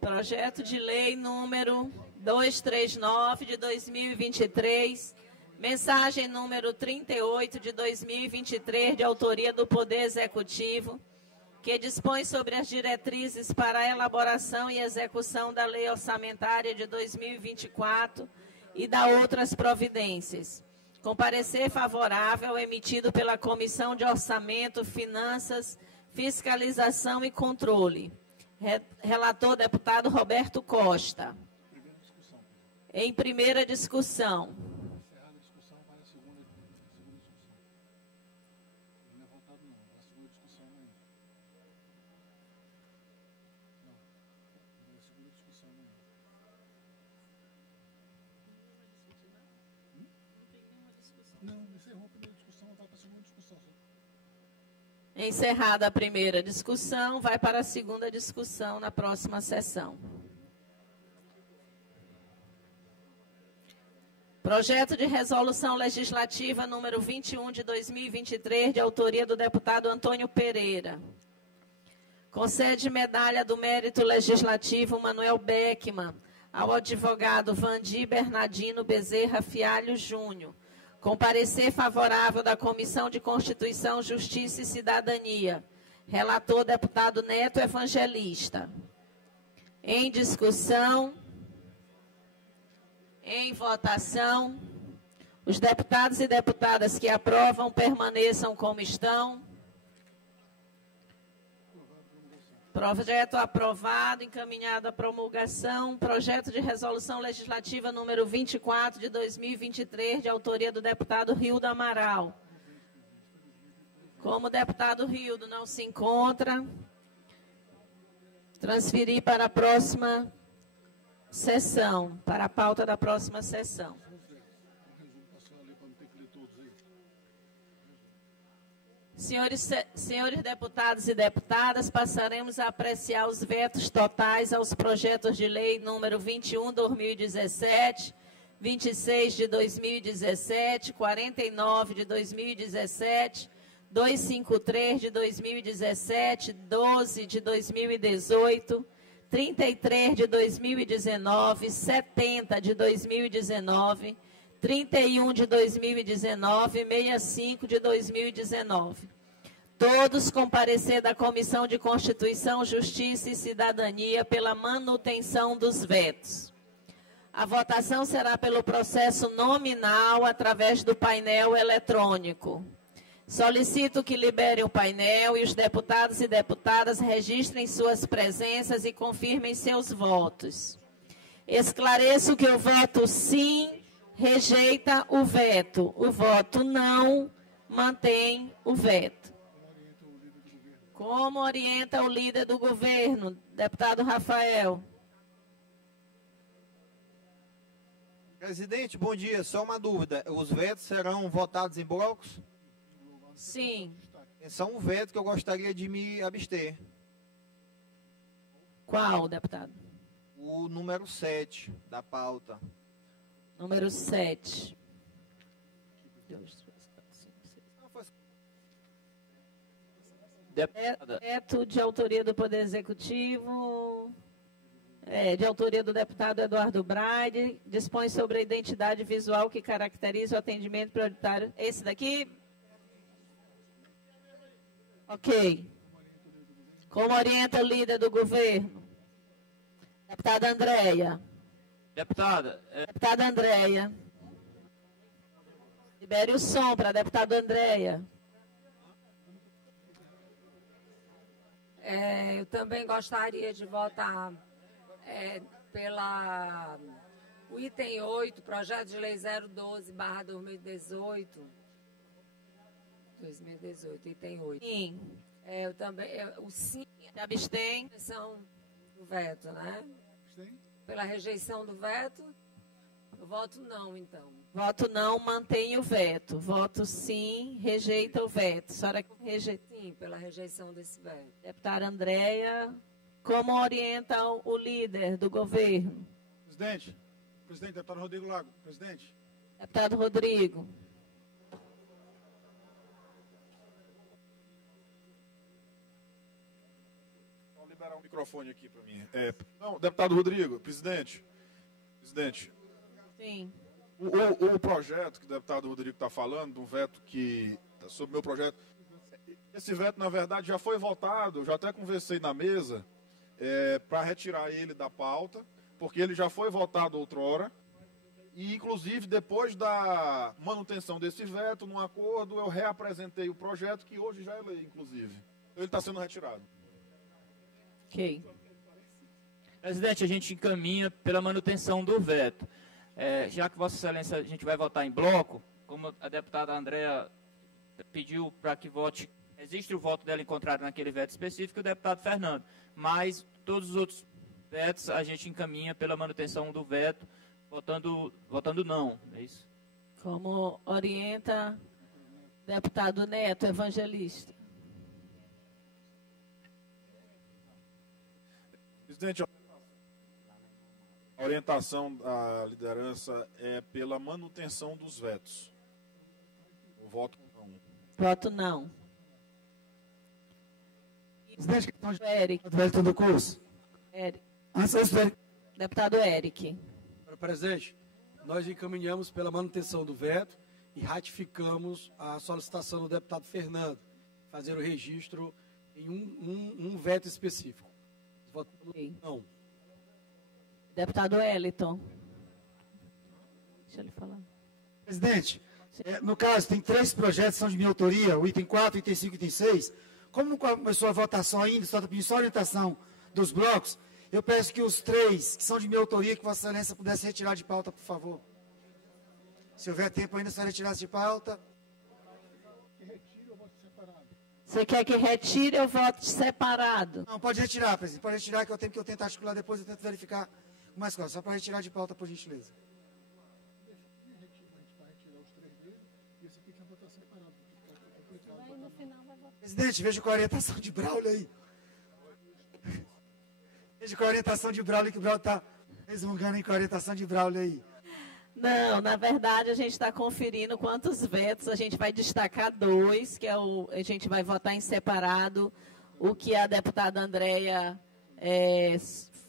Projeto de lei número 239 de 2023, mensagem número 38 de 2023, de autoria do Poder Executivo, que dispõe sobre as diretrizes para a elaboração e execução da Lei Orçamentária de 2024 e da outras providências. Com parecer favorável emitido pela Comissão de Orçamento, Finanças, Fiscalização e Controle. Relator, deputado Roberto Costa. Em primeira discussão. Encerrada a primeira discussão, vai para a segunda discussão na próxima sessão. Projeto de resolução legislativa número 21 de 2023, de autoria do deputado Antônio Pereira. Concede medalha do mérito legislativo Manuel Beckman ao advogado Vandir Bernardino Bezerra Fialho Júnior, com parecer favorável da Comissão de Constituição, Justiça e Cidadania. Relator, deputado Neto Evangelista. Em discussão. Em votação. Os deputados e deputadas que aprovam permaneçam como estão. Projeto aprovado, encaminhado à promulgação. Projeto de resolução legislativa número 24 de 2023, de autoria do deputado Rildo Amaral. Como o deputado Rildo não se encontra, transferir para a próxima sessão, para a pauta da próxima sessão. Senhores deputados e deputadas, passaremos a apreciar os vetos totais aos projetos de lei número 21/2017, 26 de 2017, 49 de 2017, 253 de 2017, 12 de 2018, 33 de 2019, 70 de 2019, 31 de 2019 e 65 de 2019. Todos com parecer da Comissão de Constituição, Justiça e Cidadania pela manutenção dos vetos. A votação será pelo processo nominal através do painel eletrônico. Solicito que liberem o painel e os deputados e deputadas registrem suas presenças e confirmem seus votos. Esclareço que o voto sim rejeita o veto. O voto não mantém o veto. Como orienta o líder do governo, deputado Rafael? Presidente, bom dia. Só uma dúvida. Os vetos serão votados em blocos? Sim. É só um veto que eu gostaria de me abster. Qual, deputado? O número 7 da pauta. Número 7. 2, 3, 4, 5, 6. Veto de autoria do Poder Executivo, de autoria do deputado Eduardo Braide, dispõe sobre a identidade visual que caracteriza o atendimento prioritário. Esse daqui? Ok. Como orienta o líder do governo? Deputada Andréia. Deputada. Deputada Andréia. Libere o som para a deputada Andréia. Eu também gostaria de votar pela o item 8, projeto de lei 012/2018. 2018, item 8. Sim. Eu também, o sim, abstém. Rejeição do veto, né? Abstém? Pela rejeição do veto, eu voto não, então. Voto não, mantém o veto. Voto sim, rejeita o veto. Senhora rejeita. Sim, pela rejeição desse veto. Deputada Andréia, como orienta o líder do governo? Presidente, deputado Rodrigo Lago. Presidente. Deputado Rodrigo. Vou liberar o microfone aqui para mim. Não, deputado Rodrigo, presidente. Sim. O projeto que o deputado Rodrigo está falando, um veto que, sobre o meu projeto, esse veto, na verdade, já foi votado, já até conversei na mesa, para retirar ele da pauta, porque ele já foi votado outrora, e, inclusive, depois da manutenção desse veto, num acordo, eu reapresentei o projeto, que hoje já é lei, inclusive. Então, ele está sendo retirado. Ok. Presidente, a gente encaminha pela manutenção do veto. Já que Vossa Excelência a gente vai votar em bloco, como a deputada Andréia pediu para que vote, existe o voto dela em contrário naquele veto específico, o deputado Fernando. Mas todos os outros vetos a gente encaminha pela manutenção do veto, votando não. É isso? Como orienta o deputado Neto, evangelista. Presidente, a orientação da liderança é pela manutenção dos vetos. O voto não. Voto não. Presidente, Eric. do curso. Eric. Eric. Deputado Eric. Presidente, nós encaminhamos pela manutenção do veto e ratificamos a solicitação do deputado Fernando, fazer o registro em um veto específico. Voto não. Deputado Eliton. Deixa ele falar. Presidente, no caso, tem 3 projetos que são de minha autoria, o item 4, o item 5 e o item 6. como não começou a votação ainda, só está pedindo só orientação dos blocos, eu peço que os 3, que são de minha autoria, que Vossa Excelência pudesse retirar de pauta, por favor. Se houver tempo ainda, só retirar de pauta. Você quer que retire ou vote separado? Não, pode retirar, presidente. Pode retirar, que eu tenho que tentar articular depois, eu tento verificar com mais coisas. Só para retirar de pauta, por gentileza. Presidente, veja com a orientação de Braulio aí. Veja com a orientação de Braulio, que o Braulio está resmungando aí com a orientação de Braulio aí. Não, na verdade, a gente está conferindo quantos vetos. A gente vai destacar 2, que é a gente vai votar em separado. O que a deputada Andréia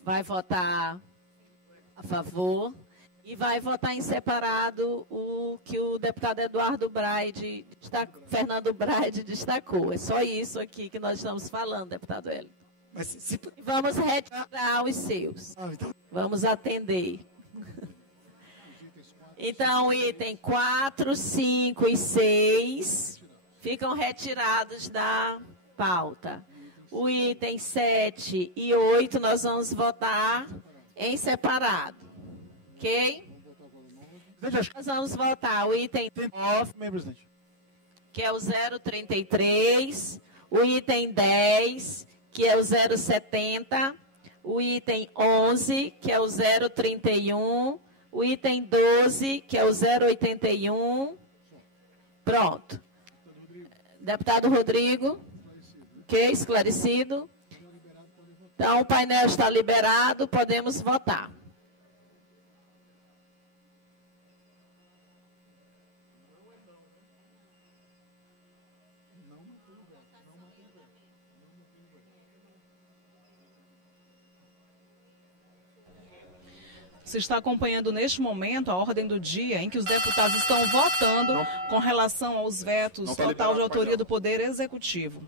vai votar a favor. E vai votar em separado o que o deputado Fernando Braide destacou. É só isso aqui que nós estamos falando, deputado Hélio. E vamos retirar os seus. Vamos atender. Então, item 4, 5 e 6 ficam retirados da pauta. O item 7 e 8 nós vamos votar em separado. Ok? Nós vamos votar o item 9, que é o 033, o item 10, que é o 070, o item 11, que é o 031, o item 12, que é o 081. Pronto. Deputado Rodrigo, ok? Esclarecido. Então, o painel está liberado, podemos votar. Você está acompanhando neste momento a ordem do dia em que os deputados estão votando com relação aos vetos total de autoria do Poder Executivo.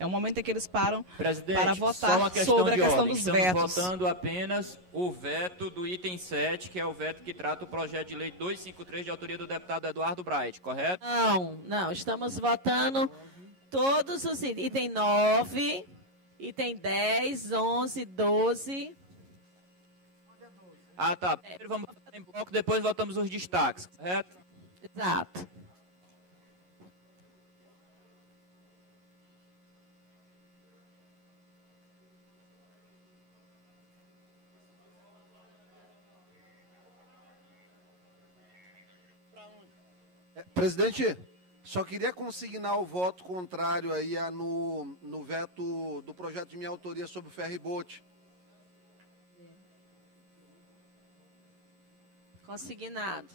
É o momento em que eles param para votar sobre a questão dos vetos. Estamos votando apenas o veto do item 7, que é o veto que trata o projeto de lei 253 de autoria do deputado Eduardo Braide, correto? Não. Estamos votando todos os itens. Item 9, item 10, 11, 12... Ah, tá. Primeiro vamos votar em bloco, depois votamos os destaques, correto? Exato. Presidente, só queria consignar o voto contrário aí no veto do projeto de minha autoria sobre o ferry-boat. Consignado.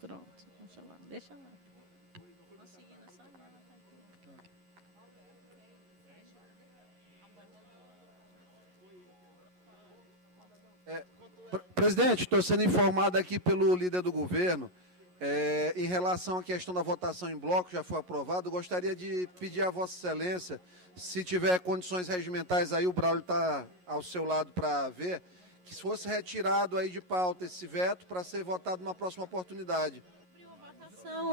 Pronto, deixa lá. Presidente, estou sendo informado aqui pelo líder do governo, em relação à questão da votação em bloco, já foi aprovado, gostaria de pedir a Vossa Excelência, se tiver condições regimentais, aí o Braulio está ao seu lado para ver, que se fosse retirado aí de pauta esse veto para ser votado numa próxima oportunidade.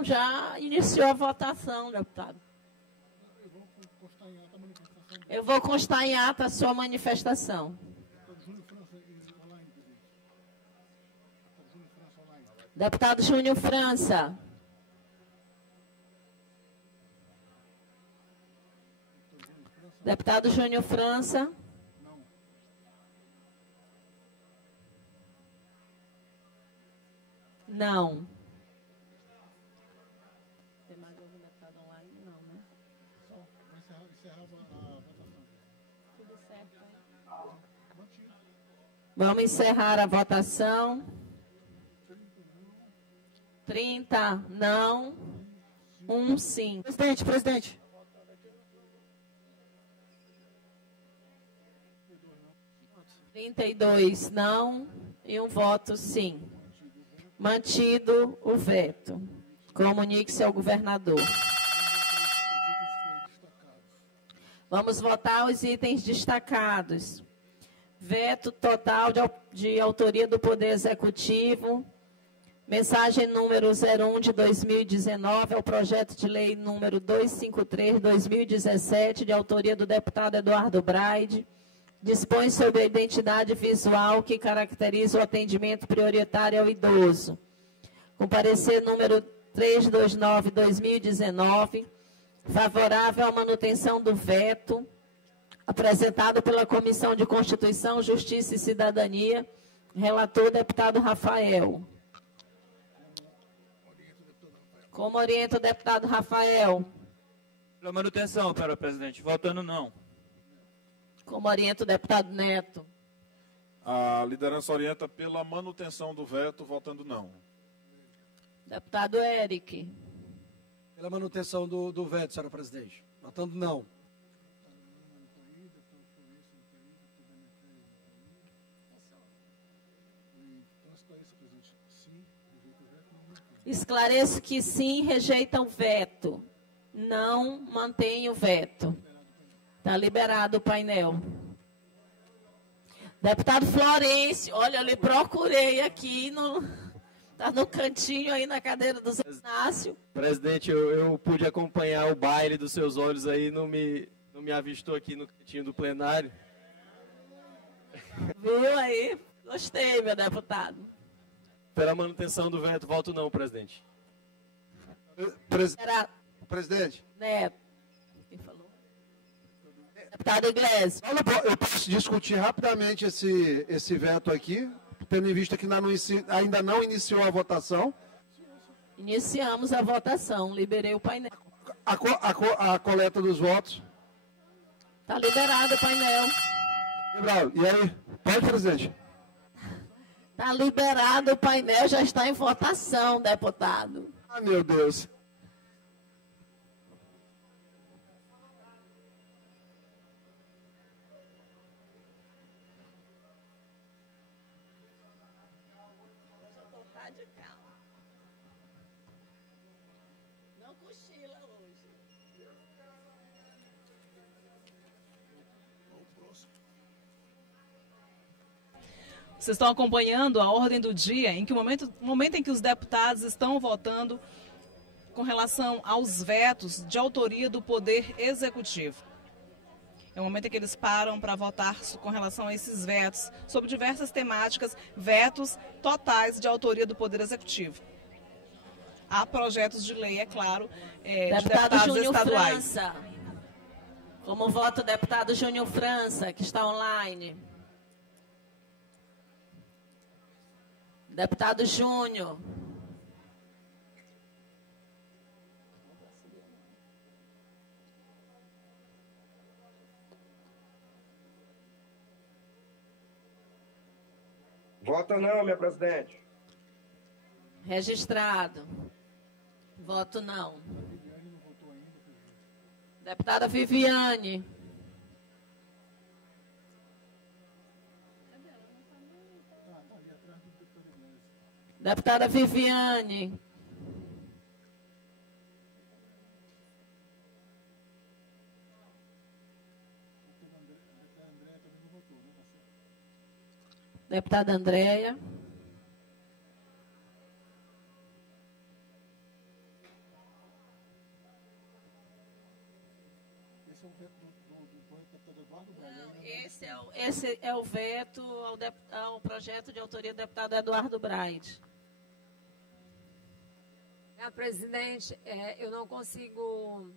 Já iniciou a votação, deputado. Eu vou constar em ata a sua manifestação. Deputado Júnior França. Deputado Júnior França. Não. Tem mais algum deputado online? Não, né? Só. Vai encerrar a votação. Tudo certo, né? Vamos encerrar a votação. 30, não. 1, sim. Presidente. 32, não. E um voto, sim. Mantido o veto. Comunique-se ao governador. Vamos votar os itens destacados. Veto total de autoria do Poder Executivo. Mensagem número 01 de 2019 é o projeto de lei número 253/2017, de autoria do deputado Eduardo Braide. Dispõe sobre a identidade visual que caracteriza o atendimento prioritário ao idoso. Com parecer número 329/2019, favorável à manutenção do veto, apresentado pela Comissão de Constituição, Justiça e Cidadania, relator deputado Rafael. Como orienta o deputado Rafael? Pela manutenção, senhora presidente. Votando não. Como orienta o deputado Neto? A liderança orienta pela manutenção do veto, votando não. Deputado Eric. Pela manutenção do veto, senhora presidente. Votando não. Esclareço que sim, rejeita o veto. Não mantém o veto. Está liberado o painel. Deputado Florencio, olha, eu lhe procurei aqui, está no cantinho aí na cadeira do Zé Inácio. Presidente, eu pude acompanhar o baile dos seus olhos aí, não me avistou aqui no cantinho do plenário. Viu aí? Gostei, meu deputado. Pela manutenção do veto, voto não, presidente. Presidente. Neto. Quem falou? Deputado Iglesias. Eu posso discutir rapidamente esse veto aqui, tendo em vista que ainda não iniciou a votação. Iniciamos a votação. Liberei o painel. A coleta dos votos. Está liberado o painel. E aí? Pode, presidente? Está liberado o painel, já está em votação, deputado. Ah, meu Deus. Não cochila hoje. Vocês estão acompanhando a ordem do dia, em que o momento em que os deputados estão votando com relação aos vetos de autoria do Poder Executivo. É o momento em que eles param para votar com relação a esses vetos, sobre diversas temáticas, vetos totais de autoria do Poder Executivo. Há projetos de lei, é claro, de deputados Júnior estaduais. França. Como vota o deputado Júnior França, que está online. Deputado Júnior. Voto não, minha presidente. Registrado. Voto não. Deputada Viviane. Deputada Viviane. Deputada Andréia. Esse é o veto ao projeto de autoria do deputado Eduardo Braide. Senhora presidente, eu não consigo,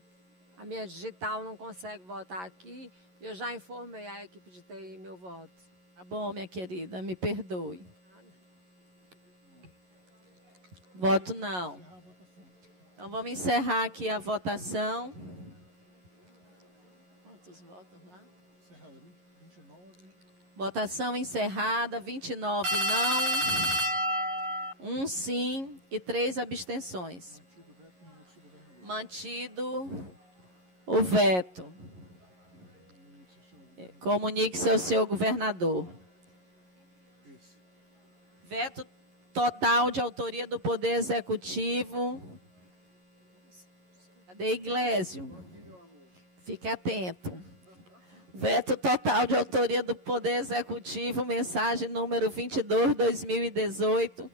a minha digital não consegue votar aqui. Eu já informei a equipe de TI meu voto. Tá bom, minha querida, me perdoe. Voto não. Então vamos encerrar aqui a votação. Quantos votos lá? Votação encerrada, 29 não, 1 sim e 3 abstenções. Mantido o veto. Comunique-se ao seu governador. Veto total de autoria do Poder Executivo. Cadê Iglesio? Fique atento. Veto total de autoria do Poder Executivo, mensagem número 22/2018,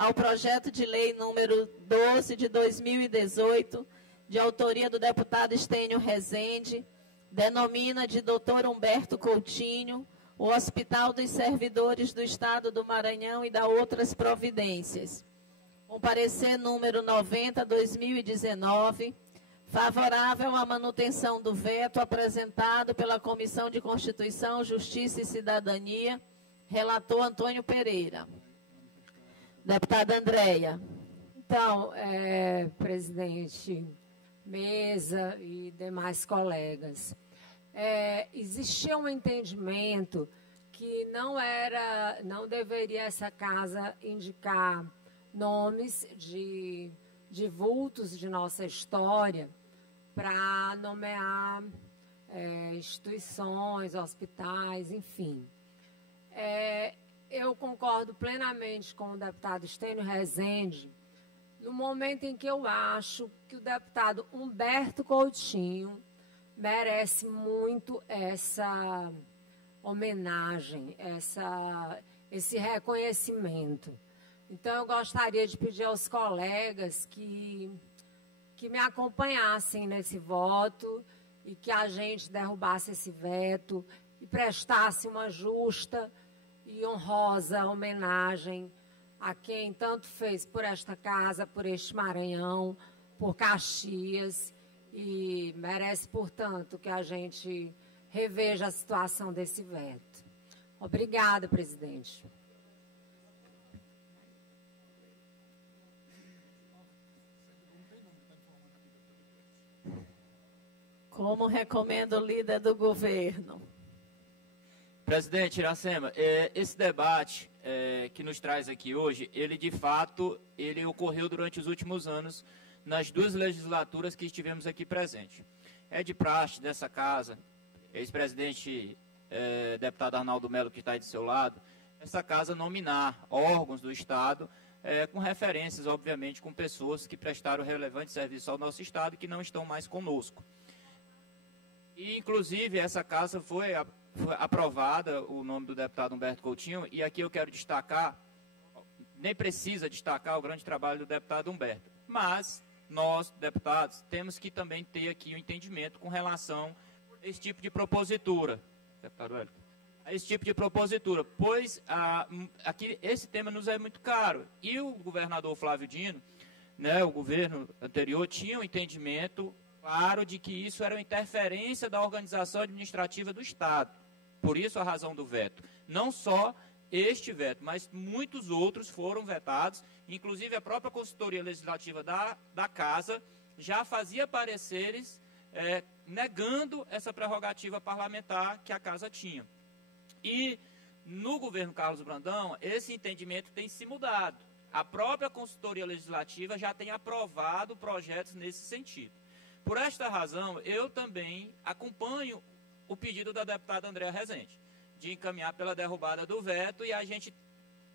ao projeto de lei número 12 de 2018, de autoria do deputado Estênio Rezende, denomina de Dr. Humberto Coutinho o Hospital dos Servidores do Estado do Maranhão e da outras providências. Com parecer número 90/2019, favorável à manutenção do veto apresentado pela Comissão de Constituição, Justiça e Cidadania, relator Antônio Pereira. Deputada Andréia. Então, presidente, mesa e demais colegas, existia um entendimento que não deveria essa casa indicar nomes de vultos de nossa história para nomear instituições, hospitais, enfim. Eu concordo plenamente com o deputado Estênio Rezende, no momento em que eu acho que o deputado Humberto Coutinho merece muito essa homenagem, esse reconhecimento. Então, eu gostaria de pedir aos colegas que me acompanhassem nesse voto e que a gente derrubasse esse veto e prestasse uma justa e honrosa homenagem a quem tanto fez por esta casa, por este Maranhão, por Caxias, e merece, portanto, que a gente reveja a situação desse veto. Obrigada, presidente. Como recomenda o líder do governo. Presidente Iracema, esse debate que nos traz aqui hoje, ele de fato, ele ocorreu durante os últimos anos, nas duas legislaturas que estivemos aqui presentes. É de praxe dessa casa, ex-presidente deputado Arnaldo Melo, que está aí do seu lado, essa casa nominar órgãos do Estado com referências, obviamente, com pessoas que prestaram relevante serviço ao nosso Estado e que não estão mais conosco. E, inclusive, essa casa foi aprovada, o nome do deputado Humberto Coutinho, e aqui eu quero destacar, nem precisa destacar o grande trabalho do deputado Humberto, mas nós, deputados, temos que também ter aqui o entendimento com relação a esse tipo de propositura, deputado Hélio, a esse tipo de propositura, pois aqui esse tema nos é muito caro, e o governador Flávio Dino, né, o governo anterior, tinha um entendimento claro de que isso era uma interferência da organização administrativa do Estado. Por isso a razão do veto. Não só este veto, mas muitos outros foram vetados, inclusive a própria consultoria legislativa da Casa já fazia pareceres negando essa prerrogativa parlamentar que a Casa tinha. E no governo Carlos Brandão, esse entendimento tem se mudado. A própria consultoria legislativa já tem aprovado projetos nesse sentido. Por esta razão, eu também acompanho o pedido da deputada Andréa Rezende, de encaminhar pela derrubada do veto e a gente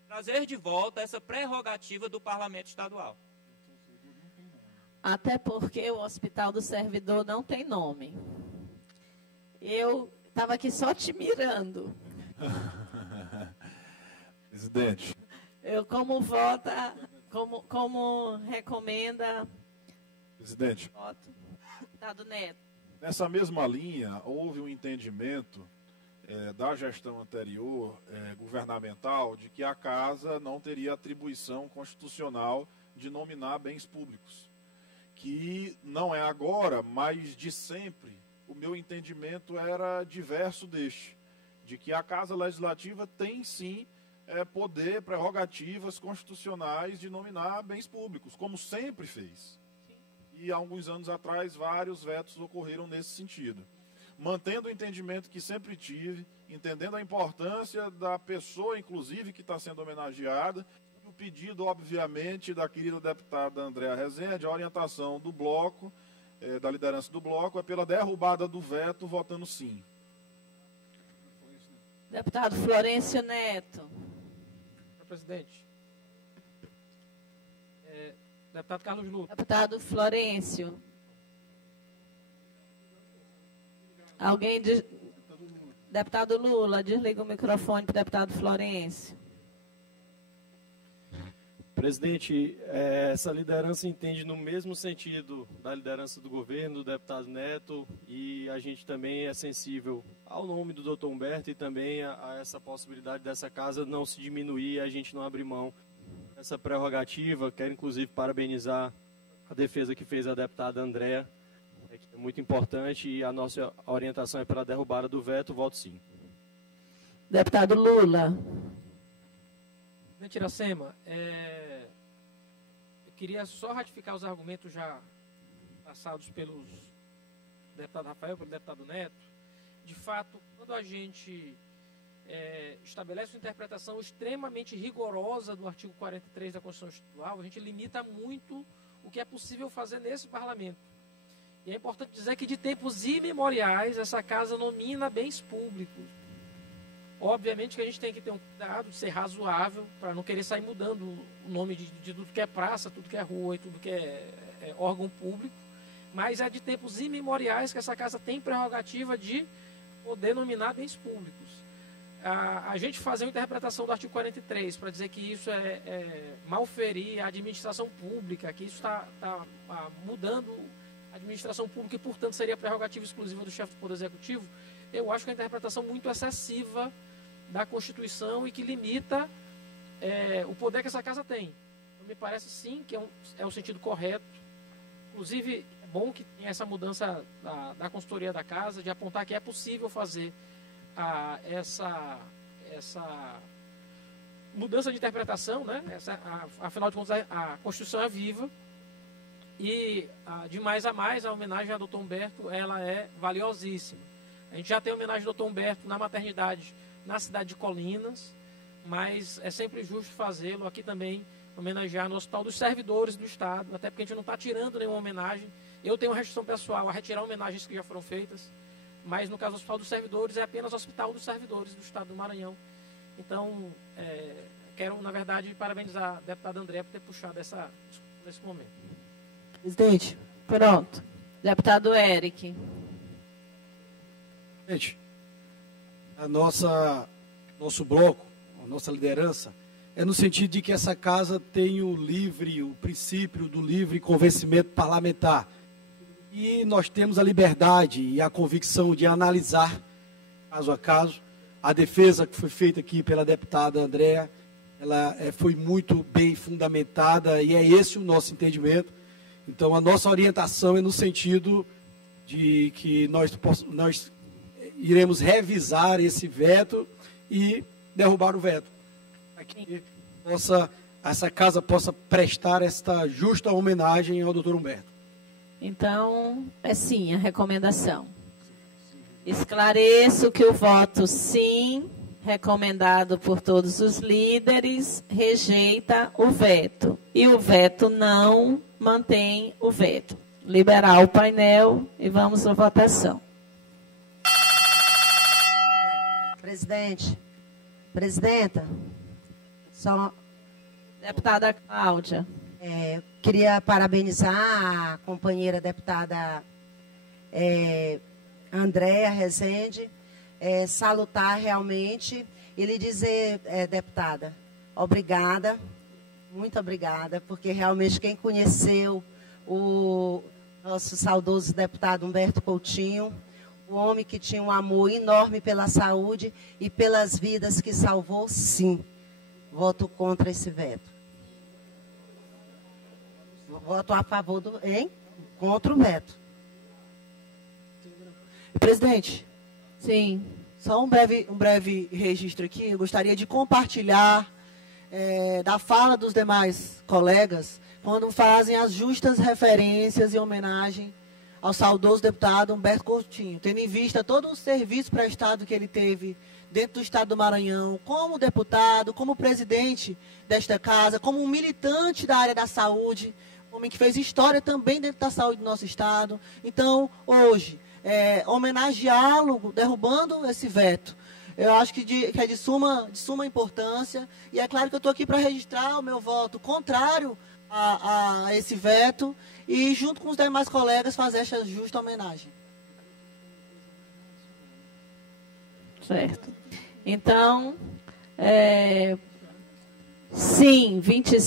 trazer de volta essa prerrogativa do Parlamento Estadual. Até porque o Hospital do Servidor não tem nome. Eu estava aqui só te mirando. Presidente. Eu como vota, como recomenda... Presidente. Voto. Deputado Neto. Nessa mesma linha, houve um entendimento da gestão anterior, governamental, de que a Casa não teria atribuição constitucional de nominar bens públicos. Que não é agora, mas de sempre, o meu entendimento era diverso deste, de que a Casa Legislativa tem sim poder, prerrogativas constitucionais de nominar bens públicos, como sempre fez. E há alguns anos atrás, vários vetos ocorreram nesse sentido. Mantendo o entendimento que sempre tive, entendendo a importância da pessoa, inclusive, que está sendo homenageada, e o pedido, obviamente, da querida deputada Andréa Rezende, a orientação do bloco, da liderança do bloco, é pela derrubada do veto, votando sim. Deputado Florencio Neto. Senhor presidente. Deputado Carlos Lula. Deputado Florencio. Alguém diz... Deputado Lula, desliga o microfone para o deputado Florencio. Presidente, essa liderança entende no mesmo sentido da liderança do governo, do deputado Neto, e a gente também é sensível ao nome do doutor Humberto e também a essa possibilidade dessa casa não se diminuir e a gente não abrir mão dessa prerrogativa. Quero, inclusive, parabenizar a defesa que fez a deputada Andréa, que é muito importante, e a nossa orientação é pela derrubada do veto. Voto sim. Deputado Lula. Presidente Iracema, eu queria só ratificar os argumentos já passados pelos deputado Rafael, pelo deputado Neto. De fato, quando a gente estabelece uma interpretação extremamente rigorosa do artigo 43 da Constituição Estadual, a gente limita muito o que é possível fazer nesse parlamento. E é importante dizer que de tempos imemoriais essa casa nomina bens públicos. Obviamente que a gente tem que ter um cuidado de ser razoável para não querer sair mudando o nome de tudo que é praça, tudo que é rua e tudo que é órgão público, mas é de tempos imemoriais que essa casa tem prerrogativa de poder nominar bens públicos. A gente fazer uma interpretação do artigo 43 para dizer que isso é malferir a administração pública, que isso está mudando a administração pública e, portanto, seria prerrogativa exclusiva do chefe do Poder Executivo, eu acho que é uma interpretação muito excessiva da Constituição e que limita o poder que essa casa tem. Então, me parece, sim, que é o sentido correto. Inclusive, é bom que tenha essa mudança da consultoria da casa, de apontar que é possível fazer essa mudança de interpretação, né? Afinal de contas, a Constituição é viva e, de mais a mais, a homenagem ao Dr. Humberto ela é valiosíssima. A gente já tem homenagem ao Dr. Humberto na maternidade na cidade de Colinas, mas é sempre justo fazê-lo aqui também, homenagear no Hospital dos Servidores do Estado, até porque a gente não está tirando nenhuma homenagem. Eu tenho uma restrição pessoal a retirar homenagens que já foram feitas, mas no caso do Hospital dos Servidores é apenas o Hospital dos Servidores do Estado do Maranhão. Então, quero, na verdade, parabenizar a deputada Andréa por ter puxado nesse momento. Presidente, pronto. Deputado Eric. Gente, nosso bloco, a nossa liderança, é no sentido de que essa casa tem o princípio do livre convencimento parlamentar. E nós temos a liberdade e a convicção de analisar, caso a caso. A defesa que foi feita aqui pela deputada Andréa, ela foi muito bem fundamentada e é esse o nosso entendimento. Então, a nossa orientação é no sentido de que nós iremos revisar esse veto e derrubar o veto. Para que essa casa possa prestar esta justa homenagem ao doutor Humberto. Então, é sim a recomendação. Esclareço que o voto sim, recomendado por todos os líderes, rejeita o veto. E o veto não mantém o veto. Liberar o painel e vamos à votação. Presidenta, deputada Cláudia. Queria parabenizar a companheira deputada Andréa Rezende, salutar realmente e lhe dizer, deputada, obrigada, muito obrigada, porque realmente quem conheceu o nosso saudoso deputado Humberto Coutinho, o homem que tinha um amor enorme pela saúde e pelas vidas que salvou, sim. Voto contra esse veto. Voto a favor contra o veto. Presidente. Sim. Só um breve registro aqui. Eu gostaria de compartilhar da fala dos demais colegas quando fazem as justas referências e homenagem ao saudoso deputado Humberto Coutinho, tendo em vista todo o serviço prestado que ele teve dentro do Estado do Maranhão, como deputado, como presidente desta casa, como um militante da área da saúde, homem que fez história também dentro da saúde do nosso Estado. Então, hoje, homenageá-lo, derrubando esse veto, eu acho que é de suma importância, e é claro que eu estou aqui para registrar o meu voto contrário a esse veto, e junto com os demais colegas fazer essa justa homenagem. Certo. Então, Sim,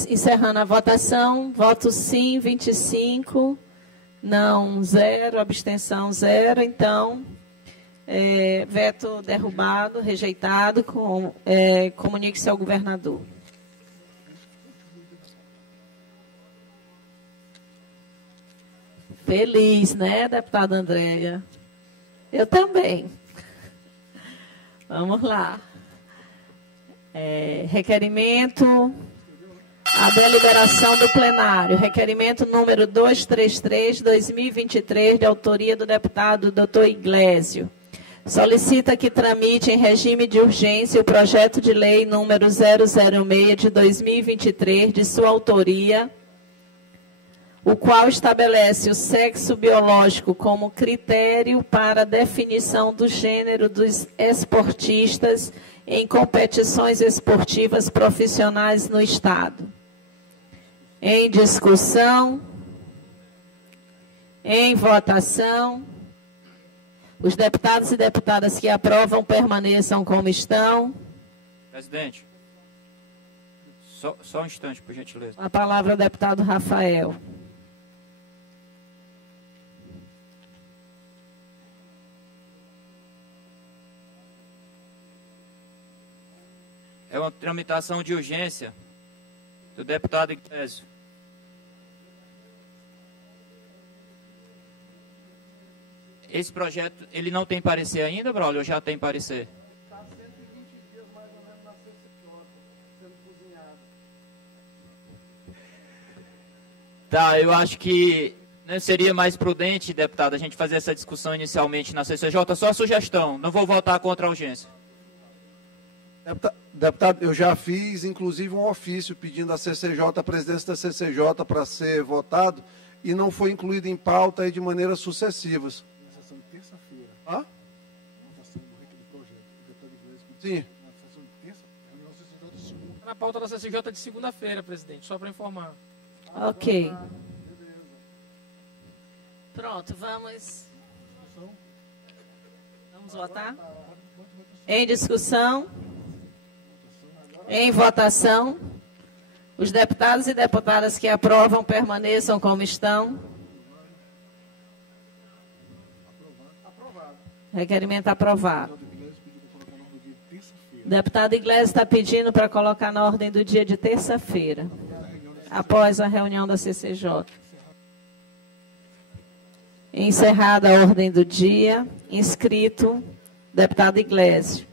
encerrando a votação. Voto sim, 25. Não, 0. Abstenção, 0. Então, veto derrubado, rejeitado. Comunique-se ao governador. Feliz, né, deputada Andréia? Eu também. Vamos lá. Requerimento, a deliberação do plenário. Requerimento número 233/2023, de autoria do deputado Dr. Iglesio. Solicita que tramite em regime de urgência o projeto de lei número 006 de 2023, de sua autoria, o qual estabelece o sexo biológico como critério para a definição do gênero dos esportistas em competições esportivas profissionais no Estado. Em discussão, em votação, os deputados e deputadas que aprovam permaneçam como estão. Presidente, só um instante, por gentileza. A palavra ao deputado Rafael. É uma tramitação de urgência do deputado Iglesio. Esse projeto, ele não tem parecer ainda, Braulio, ou já tem parecer? Está 120 dias mais ou menos na CCJ, sendo cozinhado. Tá, eu acho que seria mais prudente, deputado, a gente fazer essa discussão inicialmente na CCJ. Só a sugestão, não vou votar contra a urgência. Deputado, eu já fiz, inclusive, um ofício pedindo à CCJ, a presidência da CCJ, para ser votado, e não foi incluído em pauta aí de maneiras sucessivas. Na sessão de terça-feira. Hã? Votação do projeto. O deputado Iglesio Sim. Na sessão de terça, reunião CCJ de segunda. Na pauta da CCJ de segunda-feira, presidente, só para informar. Ok. Pronto, vamos votar? Em discussão? Em votação, os deputados e deputadas que aprovam permaneçam como estão. Requerimento aprovado. O deputado Iglesio está pedindo para colocar na ordem do dia de terça-feira, após a reunião da CCJ. Encerrada a ordem do dia, inscrito, deputado Iglesio.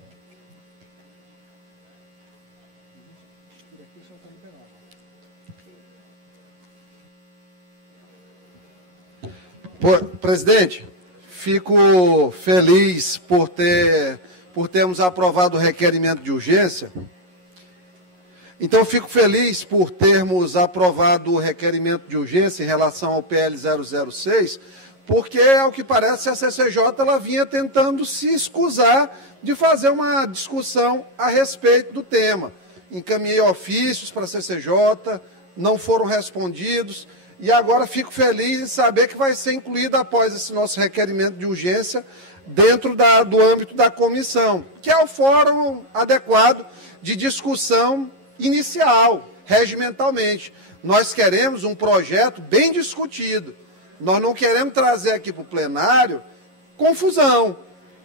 Presidente, fico feliz por termos aprovado o requerimento de urgência. Então, fico feliz por termos aprovado o requerimento de urgência em relação ao PL 006, porque, ao que parece, a CCJ ela vinha tentando se escusar de fazer uma discussão a respeito do tema. Encaminhei ofícios para a CCJ, não foram respondidos. E agora fico feliz em saber que vai ser incluído, após esse nosso requerimento de urgência, dentro do âmbito da comissão, que é o fórum adequado de discussão inicial, regimentalmente. Nós queremos um projeto bem discutido. Nós não queremos trazer aqui para o plenário confusão.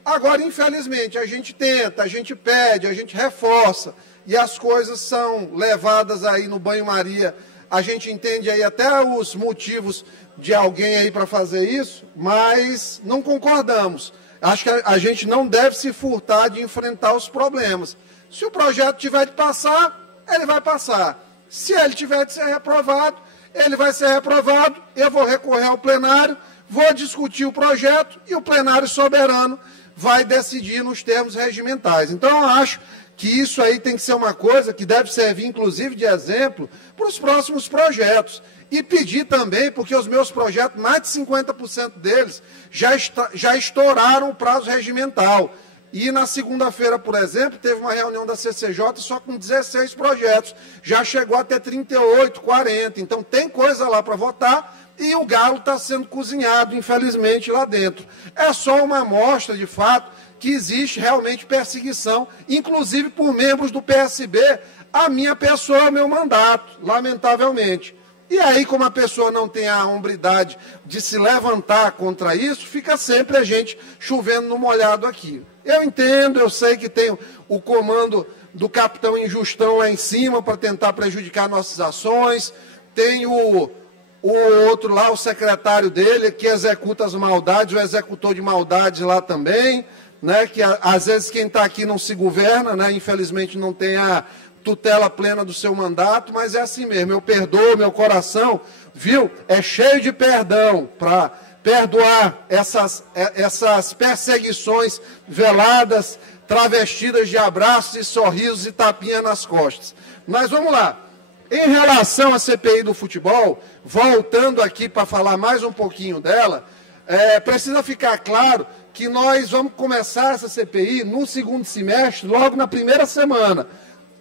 Agora, infelizmente, a gente tenta, a gente pede, a gente reforça, e as coisas são levadas aí no banho-maria. A gente entende aí até os motivos de alguém aí para fazer isso, mas não concordamos. Acho que a gente não deve se furtar de enfrentar os problemas. Se o projeto tiver de passar, ele vai passar. Se ele tiver de ser reprovado, ele vai ser reprovado. Eu vou recorrer ao plenário, vou discutir o projeto e o plenário soberano vai decidir nos termos regimentais. Então, eu acho que isso aí tem que ser uma coisa que deve servir, inclusive, de exemplo para os próximos projetos. E pedir também, porque os meus projetos, mais de 50% deles, já estouraram o prazo regimental. E na segunda-feira, por exemplo, teve uma reunião da CCJ só com 16 projetos. Já chegou até 38, 40. Então tem coisa lá para votar e o galo está sendo cozinhado, infelizmente, lá dentro. É só uma amostra, de fato, que existe realmente perseguição, inclusive por membros do PSB, a minha pessoa, o meu mandato, lamentavelmente. E aí, como a pessoa não tem a hombridade de se levantar contra isso, fica sempre a gente chovendo no molhado aqui. Eu entendo, eu sei que tem o comando do capitão injustão lá em cima para tentar prejudicar nossas ações, tem o outro lá, o secretário dele, que executa as maldades, o executor de maldades lá também, né, que às vezes quem está aqui não se governa, né, infelizmente não tem a tutela plena do seu mandato, mas é assim mesmo, eu perdoo, meu coração, viu, é cheio de perdão para perdoar essas perseguições veladas, travestidas de abraços e sorrisos e tapinha nas costas. Mas vamos lá. Em relação à CPI do futebol, voltando aqui para falar mais um pouquinho dela, precisa ficar claro que nós vamos começar essa CPI no segundo semestre, logo na primeira semana.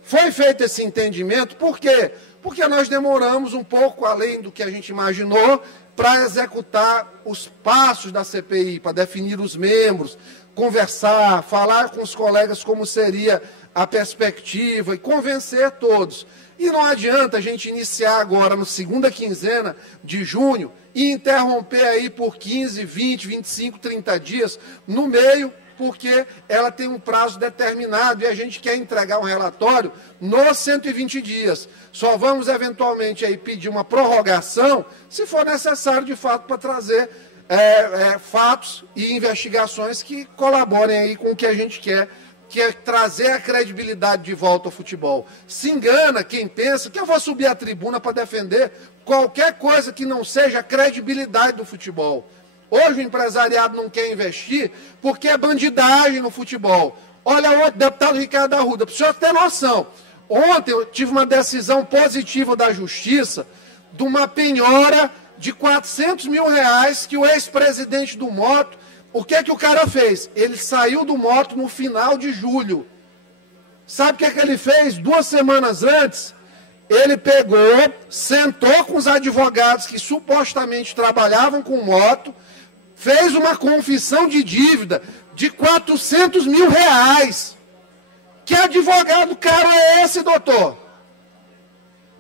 Foi feito esse entendimento, por quê? Porque nós demoramos um pouco além do que a gente imaginou para executar os passos da CPI, para definir os membros, conversar, falar com os colegas como seria a perspectiva e convencer todos. E não adianta a gente iniciar agora, na segunda quinzena de junho, e interromper aí por 15, 20, 25, 30 dias no meio, porque ela tem um prazo determinado e a gente quer entregar um relatório nos 120 dias. Só vamos, eventualmente, aí pedir uma prorrogação, se for necessário, de fato, para trazer fatos e investigações que colaborem aí com o que a gente quer, que é trazer a credibilidade de volta ao futebol. Se engana quem pensa que eu vou subir à tribuna para defender qualquer coisa que não seja a credibilidade do futebol. Hoje o empresariado não quer investir porque é bandidagem no futebol. Olha o deputado Ricardo Arruda, para o senhor ter noção. Ontem eu tive uma decisão positiva da Justiça de uma penhora de R$400 mil que o ex-presidente do Moto, o que é que o cara fez? Ele saiu do Moto no final de julho. Sabe o que é que ele fez? 2 semanas antes, ele pegou, sentou com os advogados que supostamente trabalhavam com Moto, fez uma confissão de dívida de R$400 mil. Que advogado caro é esse, doutor?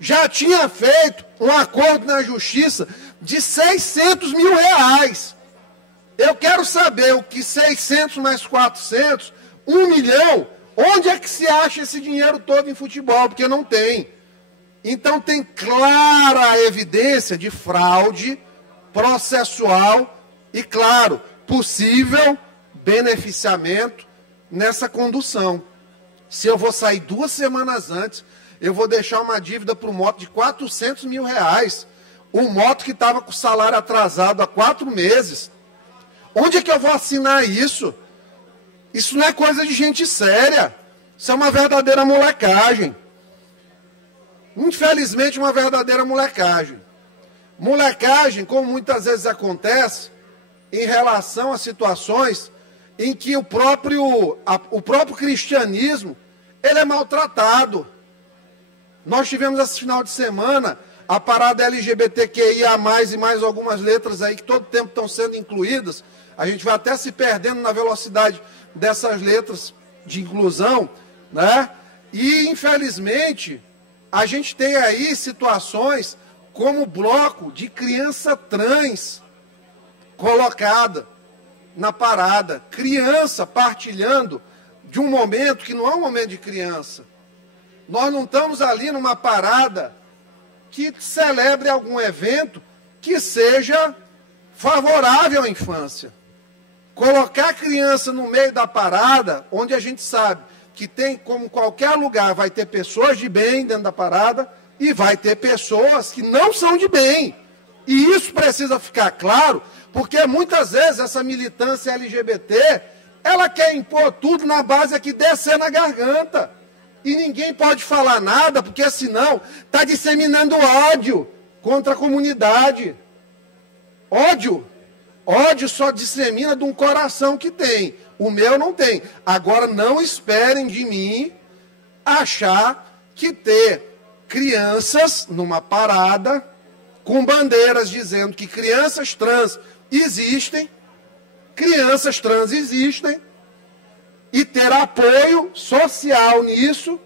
Já tinha feito um acordo na Justiça de R$600 mil. Eu quero saber o que 600 mais 400, 1 milhão, onde é que se acha esse dinheiro todo em futebol? Porque não tem. Então tem clara evidência de fraude processual e, claro, possível beneficiamento nessa condução. Se eu vou sair 2 semanas antes, eu vou deixar uma dívida para o Moto de R$400 mil. O Moto que estava com o salário atrasado há 4 meses. Onde é que eu vou assinar isso? Isso não é coisa de gente séria. Isso é uma verdadeira molecagem. Infelizmente, uma verdadeira molecagem. Molecagem, como muitas vezes acontece, em relação a situações em que o próprio cristianismo ele é maltratado. Nós tivemos esse final de semana a parada LGBTQIA+, e mais algumas letras aí que todo tempo estão sendo incluídas. A gente vai até se perdendo na velocidade dessas letras de inclusão, né? E, infelizmente, a gente tem aí situações como o bloco de criança trans colocada na parada. Criança partilhando de um momento que não é um momento de criança. Nós não estamos ali numa parada que celebre algum evento que seja favorável à infância. Colocar a criança no meio da parada, onde a gente sabe que tem, como qualquer lugar, vai ter pessoas de bem dentro da parada e vai ter pessoas que não são de bem. E isso precisa ficar claro, porque muitas vezes essa militância LGBT, ela quer impor tudo na base aqui, descer na garganta. E ninguém pode falar nada, porque senão está disseminando ódio contra a comunidade. Ódio. Ódio só dissemina de um coração que tem. O meu não tem. Agora, não esperem de mim achar que ter crianças numa parada com bandeiras dizendo que crianças trans existem, e ter apoio social nisso,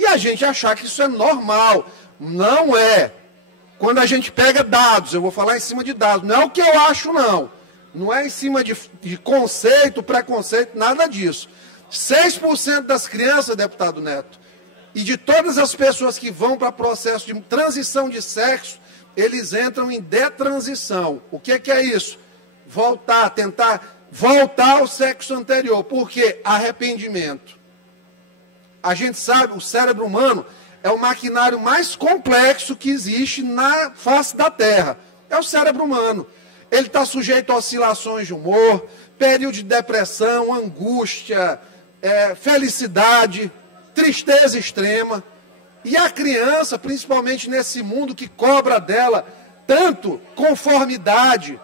e a gente achar que isso é normal. Não é. Quando a gente pega dados, eu vou falar em cima de dados, não é o que eu acho, não. Não é em cima de conceito, preconceito, nada disso. 6% das crianças, deputado Neto, e de todas as pessoas que vão para processo de transição de sexo, eles entram em detransição. O que é isso? Tentar voltar ao sexo anterior. Por quê? Arrependimento. A gente sabe, o cérebro humano é o maquinário mais complexo que existe na face da Terra. É o cérebro humano. Ele está sujeito a oscilações de humor, período de depressão, angústia, felicidade, tristeza extrema. E a criança, principalmente nesse mundo que cobra dela tanto conformidade,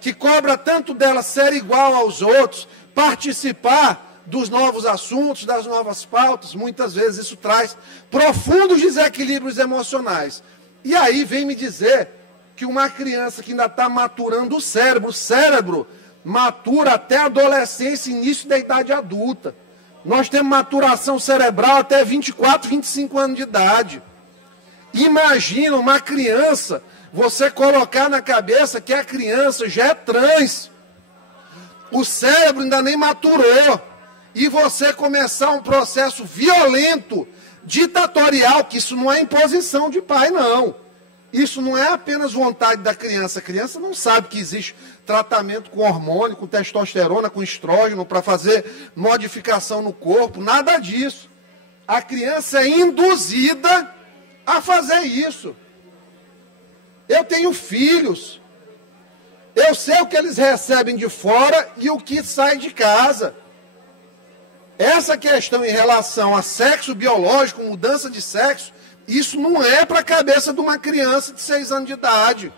que cobra tanto dela ser igual aos outros, participar dos novos assuntos, das novas pautas, muitas vezes isso traz profundos desequilíbrios emocionais. E aí vem me dizer que uma criança que ainda está maturando o cérebro matura até a adolescência, início da idade adulta. Nós temos maturação cerebral até 24, 25 anos de idade. Imagina uma criança, você colocar na cabeça que a criança já é trans. O cérebro ainda nem maturou. E você começar um processo violento, ditatorial, que isso não é imposição de pai, não. Isso não é apenas vontade da criança. A criança não sabe que existe tratamento com hormônio, com testosterona, com estrógeno, para fazer modificação no corpo, nada disso. A criança é induzida a fazer isso. Eu tenho filhos. Eu sei o que eles recebem de fora e o que sai de casa. Essa questão em relação a sexo biológico, mudança de sexo, isso não é para a cabeça de uma criança de 6 anos de idade.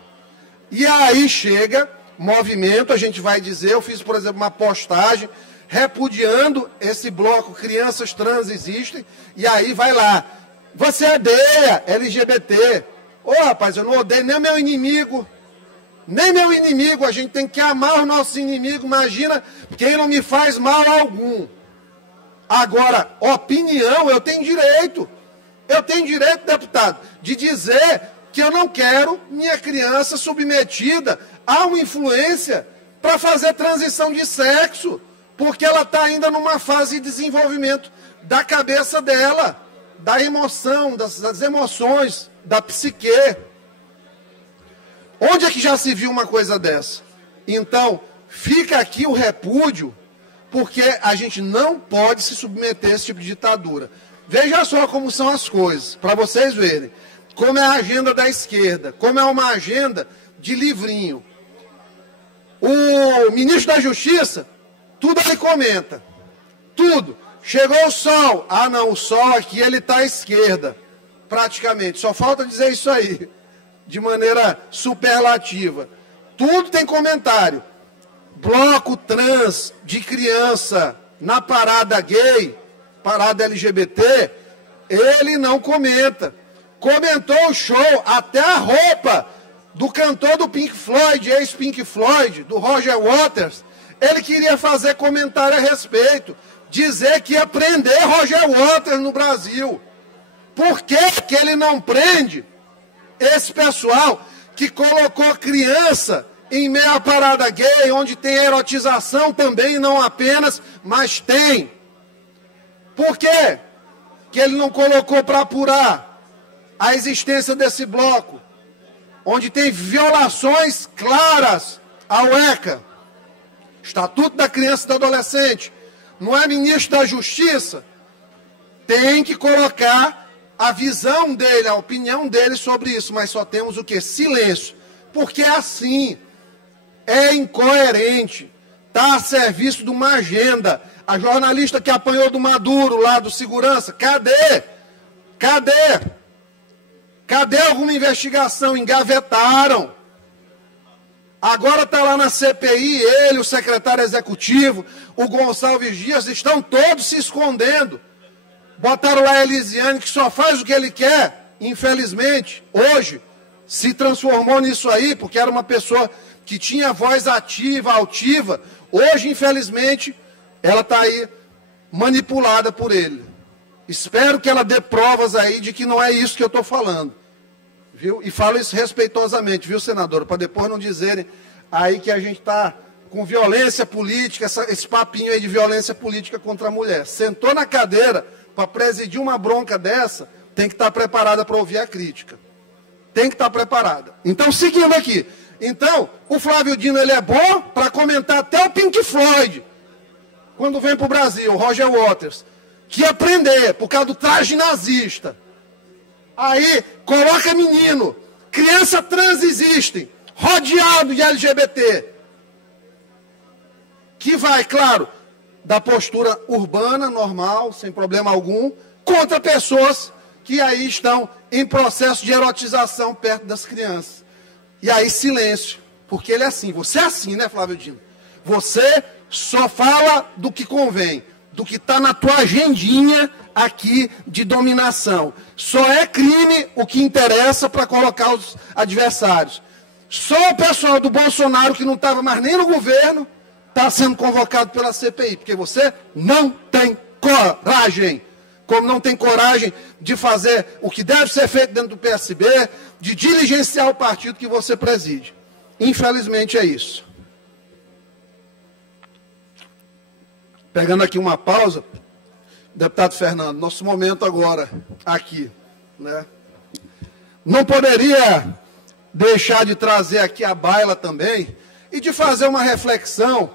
E aí chega movimento, a gente vai dizer, eu fiz, por exemplo, uma postagem repudiando esse bloco Crianças Trans Existem, e aí vai lá, você odeia LGBT. Ô rapaz, eu não odeio nem meu inimigo, a gente tem que amar os nossos inimigos, imagina quem não me faz mal algum. Agora, opinião, eu tenho direito, deputado, de dizer que eu não quero minha criança submetida a uma influência para fazer transição de sexo, porque ela está ainda numa fase de desenvolvimento da cabeça dela, da emoção, das emoções, da psique. Onde é que já se viu uma coisa dessa? Então, fica aqui o repúdio, porque a gente não pode se submeter a esse tipo de ditadura. Veja só como são as coisas, para vocês verem. Como é a agenda da esquerda, como é uma agenda de livrinho. O ministro da Justiça, tudo ele comenta. Tudo. Chegou o sol. Ah, não, o sol aqui ele está à esquerda, praticamente. Só falta dizer isso aí, de maneira superlativa. Tudo tem comentário. Bloco trans de criança na parada gay, parada LGBT, ele não comenta. Comentou o show, até a roupa do cantor do Pink Floyd, ex-Pink Floyd, do Roger Waters, ele queria fazer comentário a respeito, dizer que ia prender Roger Waters no Brasil. Por que que ele não prende esse pessoal que colocou criança em meio à parada gay, onde tem erotização também, não apenas, mas tem? Por quê que ele não colocou para apurar a existência desse bloco, onde tem violações claras ao ECA, Estatuto da Criança e do Adolescente? Não é ministro da Justiça? Tem que colocar a visão dele, a opinião dele sobre isso, mas só temos o quê? Silêncio. Porque é assim, é incoerente, está a serviço de uma agenda. A jornalista que apanhou do Maduro, lá do segurança, cadê? Cadê? Cadê alguma investigação? Engavetaram. Agora está lá na CPI, ele, o secretário executivo, o Gonçalves Dias, estão todos se escondendo. Botaram lá a Elisiane, que só faz o que ele quer, infelizmente, hoje, se transformou nisso aí, porque era uma pessoa que tinha voz ativa, altiva. Hoje, infelizmente, ela está aí manipulada por ele. Espero que ela dê provas aí de que não é isso que eu estou falando. Viu? E falo isso respeitosamente, viu, senadora? Para depois não dizerem aí que a gente está com violência política, esse papinho aí de violência política contra a mulher. Sentou na cadeira para presidir uma bronca dessa, tem que estar preparada para ouvir a crítica. Tem que estar preparada. Então, seguindo aqui. Então, o Flávio Dino, ele é bom para comentar até o Pink Floyd, quando vem para o Brasil, o Roger Waters, que ia prender por causa do traje nazista. Aí, coloca menino, criança trans existem, rodeado de LGBT, que vai, claro, da postura urbana, normal, sem problema algum, contra pessoas que aí estão em processo de erotização perto das crianças. E aí, silêncio, porque ele é assim. Você é assim, né, Flávio Dino? Você só fala do que convém, do que está na tua agendinha aqui de dominação. Só é crime o que interessa para colocar os adversários. Só o pessoal do Bolsonaro, que não estava mais nem no governo, está sendo convocado pela CPI, porque você não tem coragem. Como não tem coragem de fazer o que deve ser feito dentro do PSB, de diligenciar o partido que você preside. Infelizmente é isso. Pegando aqui uma pausa, deputado Fernando, nosso momento agora aqui, né? Não poderia deixar de trazer aqui a baila também e de fazer uma reflexão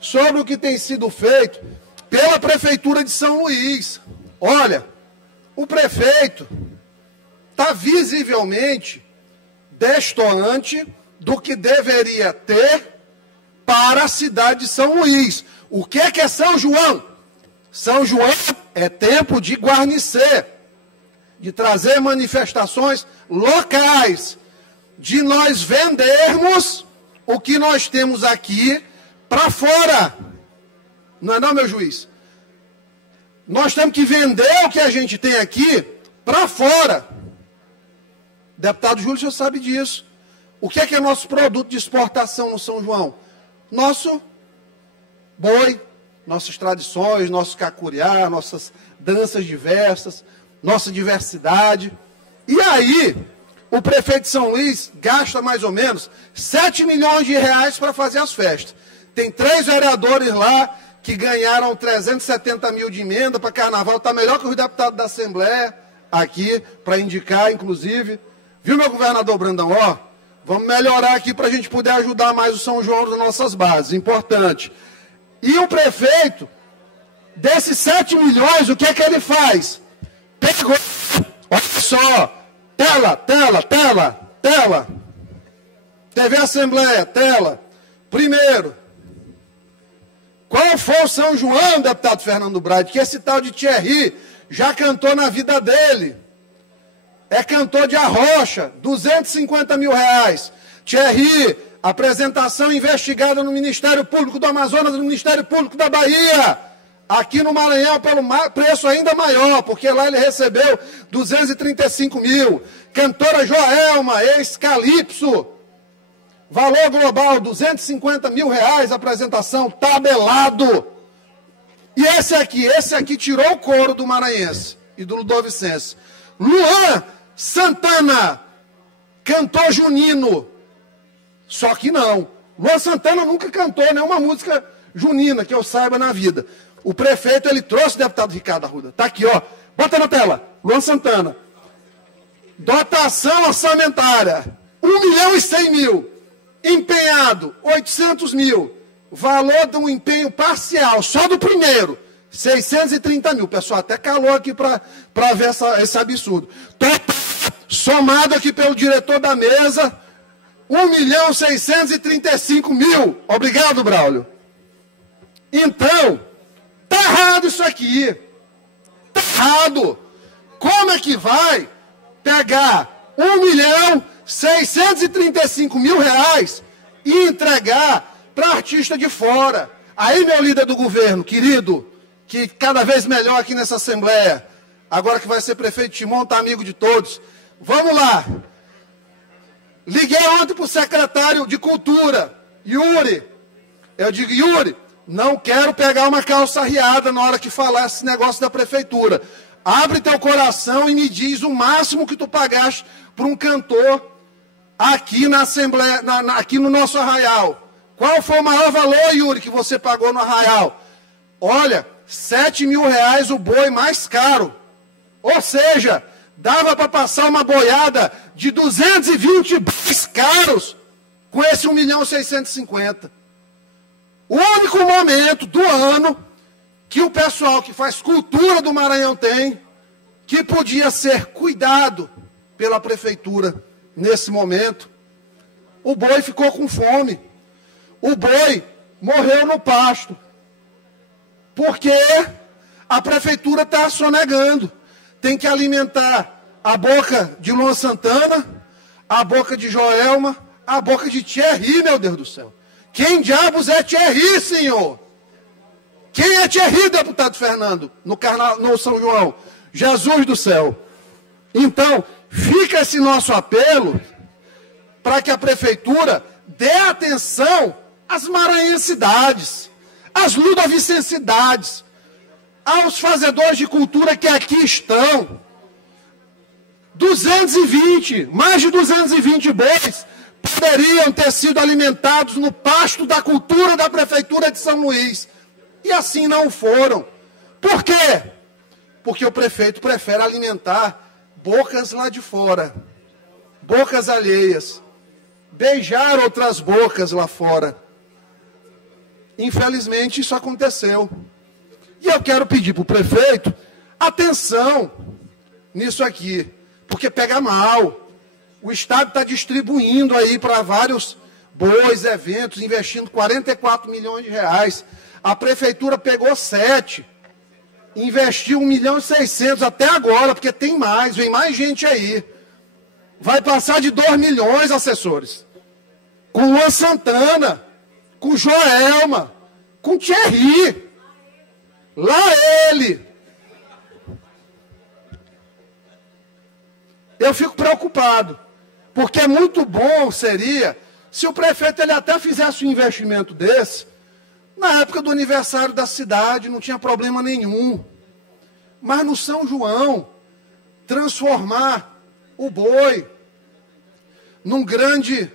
sobre o que tem sido feito pela Prefeitura de São Luís. Olha, o prefeito está visivelmente destoante do que deveria ter para a cidade de São Luís. O que é São João? São João é tempo de guarnecer, de trazer manifestações locais, de nós vendermos o que nós temos aqui para fora. Não é não, meu juiz? Nós temos que vender o que a gente tem aqui para fora. Deputado Júlio, o senhor sabe disso. O que é nosso produto de exportação no São João? Nosso boi, nossas tradições, nosso cacuriá, nossas danças diversas, nossa diversidade. E aí, o prefeito de São Luís gasta mais ou menos 7 milhões de reais para fazer as festas. Tem 3 vereadores lá que ganharam 370 mil de emenda para carnaval. Está melhor que os deputados da Assembleia aqui, para indicar, inclusive. Viu, meu governador Brandão? Ó, vamos melhorar aqui para a gente poder ajudar mais o São João das nossas bases. Importante. E o prefeito, desses 7 milhões, o que é que ele faz? Pegou, olha só, tela. TV Assembleia, tela. Primeiro, qual foi o São João, deputado Fernando Braide, que esse tal de Thierry já cantou na vida dele? É cantor de Arrocha, 250 mil reais. Thierry, apresentação investigada no Ministério Público do Amazonas, no Ministério Público da Bahia. Aqui no Maranhão, pelo preço ainda maior, porque lá ele recebeu 235 mil. Cantora Joelma, ex-Calypso. Valor global, 250 mil reais, apresentação, tabelado. E esse aqui tirou o couro do maranhense e do ludovicense. Luan Santana, cantor junino. Só que não. Luan Santana nunca cantou nenhuma música junina, que eu saiba na vida. O prefeito, ele trouxe o deputado Ricardo Arruda. Está aqui, ó. Bota na tela. Luan Santana. Dotação orçamentária, 1.100.000. Empenhado, 800 mil. Valor de um empenho parcial, só do primeiro, 630 mil. O pessoal até calou aqui para ver esse absurdo. Somado aqui pelo diretor da mesa, 1.635.000. Obrigado, Braulio. Então, tá errado isso aqui. Tá errado. Como é que vai pegar 1.635.000 reais e entregar para artista de fora? Aí, meu líder do governo, querido, que cada vez melhor aqui nessa Assembleia, agora que vai ser prefeito Timon, tá amigo de todos. Vamos lá. Liguei ontem para o secretário de Cultura, Yuri. Eu digo, Yuri, não quero pegar uma calça riada na hora que falar esse negócio da prefeitura. Abre teu coração e me diz o máximo que tu pagaste para um cantor aqui na Assembleia, aqui no nosso arraial. Qual foi o maior valor, Yuri, que você pagou no arraial? Olha, R$7.000 o boi mais caro. Ou seja, dava para passar uma boiada de 220 bois caros com esse 1.650.000. O único momento do ano que o pessoal que faz cultura do Maranhão tem, que podia ser cuidado pela prefeitura nesse momento, o boi ficou com fome. O boi morreu no pasto. Porque a prefeitura está sonegando. Tem que alimentar a boca de Luan Santana, a boca de Joelma, a boca de Thierry, meu Deus do céu. Quem diabos é Thierry, senhor? Quem é Thierry, deputado Fernando, no São João? Jesus do céu. Então, fica esse nosso apelo para que a prefeitura dê atenção às maranhensidades, às ludovicensidades, aos fazedores de cultura que aqui estão. 220, mais de 220 bois poderiam ter sido alimentados no pasto da cultura da prefeitura de São Luís. E assim não foram. Por quê? Porque o prefeito prefere alimentar bocas lá de fora, bocas alheias, beijar outras bocas lá fora. Infelizmente isso aconteceu. E eu quero pedir para o prefeito atenção nisso aqui, porque pega mal. O Estado está distribuindo aí para vários bois, eventos, investindo 44 milhões de reais. A prefeitura pegou 7, investiu 1.600.000 até agora, porque tem mais, vem mais gente aí. Vai passar de 2 milhões, assessores. Com Luan Santana, com Joelma, com Thierry. Lá ele. Eu fico preocupado, porque muito bom seria se o prefeito ele até fizesse um investimento desse, na época do aniversário da cidade, não tinha problema nenhum. Mas no São João, transformar o boi num grande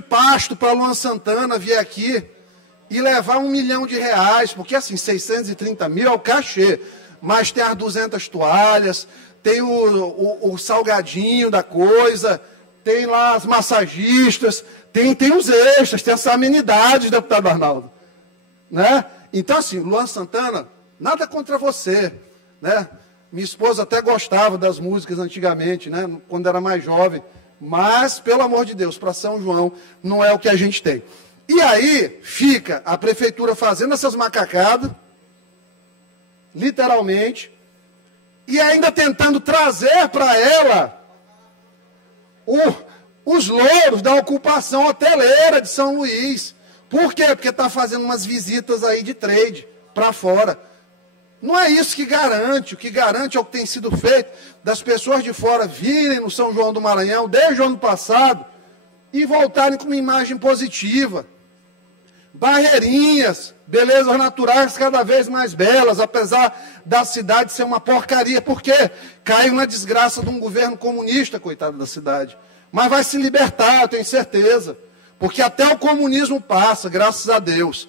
pasto para Luan Santana vir aqui e levar R$1 milhão, porque assim, 630 mil é o cachê, mas tem as 200 toalhas, tem o salgadinho da coisa, tem lá as massagistas, tem os extras, tem as amenidades, deputado Arnaldo. Né? Então, assim, Luan Santana, nada contra você. Né? Minha esposa até gostava das músicas antigamente, né? Quando era mais jovem. Mas, pelo amor de Deus, para São João não é o que a gente tem. E aí fica a prefeitura fazendo essas macacadas, literalmente, e ainda tentando trazer para ela os louros da ocupação hoteleira de São Luís. Por quê? Porque está fazendo umas visitas aí de trade para fora. Não é isso que garante. O que garante é o que tem sido feito das pessoas de fora virem no São João do Maranhão desde o ano passado e voltarem com uma imagem positiva. Barreirinhas, belezas naturais cada vez mais belas, apesar da cidade ser uma porcaria. Por quê? Caiu na desgraça de um governo comunista, coitado da cidade. Mas vai se libertar, eu tenho certeza. Porque até o comunismo passa, graças a Deus.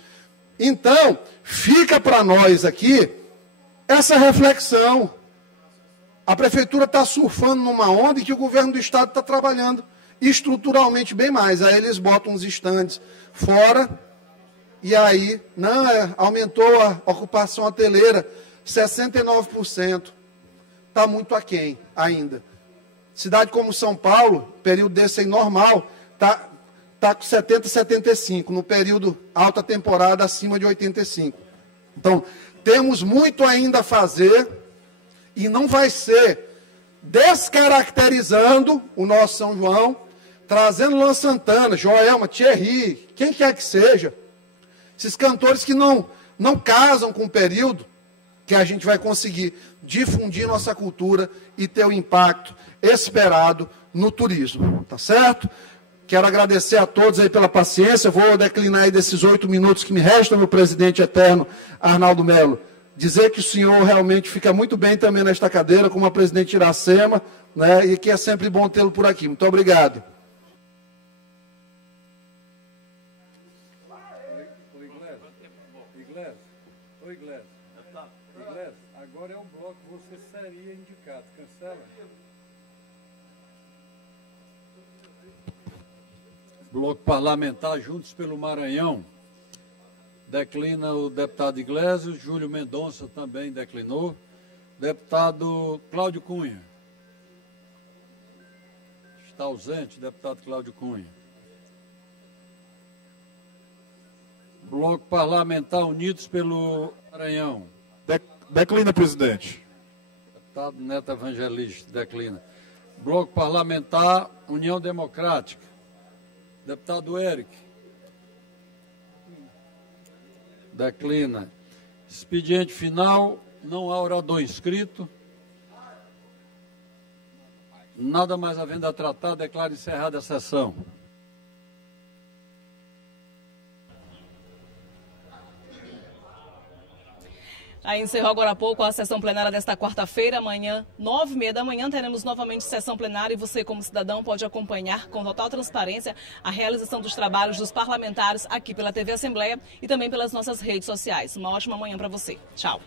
Então, fica para nós aqui essa reflexão. A prefeitura está surfando numa onda em que o governo do estado está trabalhando estruturalmente bem mais. Aí eles botam uns estandes fora e aí aumentou a ocupação hoteleira 69%. Está muito aquém ainda. Cidade como São Paulo, período desse aí normal, está com 70, 75, no período alta temporada acima de 85. Então, temos muito ainda a fazer e não vai ser descaracterizando o nosso São João, trazendo Luan Santana, Joelma, Thierry, quem quer que seja, esses cantores que não casam com o período que a gente vai conseguir difundir nossa cultura e ter o impacto esperado no turismo, tá certo? Quero agradecer a todos aí pela paciência. Vou declinar aí desses 8 minutos que me restam, meu presidente eterno, Arnaldo Melo, dizer que o senhor realmente fica muito bem também nesta cadeira, como a presidente Iracema, né, e que é sempre bom tê-lo por aqui. Muito obrigado. Agora é o bloco que você seria indicado. Cancela. Bloco parlamentar Juntos pelo Maranhão. Declina o deputado Iglesias, Júlio Mendonça também declinou. Deputado Cláudio Cunha. Está ausente, deputado Cláudio Cunha. Bloco parlamentar Unidos pelo Maranhão. Declina, presidente. Deputado Neto Evangelista, declina. Bloco parlamentar União Democrática. Deputado Eric. Declina. Expediente final, não há orador inscrito. Nada mais havendo a tratar, declaro encerrada a sessão. Aí encerrou agora há pouco a sessão plenária desta quarta-feira. Amanhã, 9h30 da manhã, teremos novamente sessão plenária e você, como cidadão, pode acompanhar com total transparência a realização dos trabalhos dos parlamentares aqui pela TV Assembleia e também pelas nossas redes sociais. Uma ótima manhã para você. Tchau.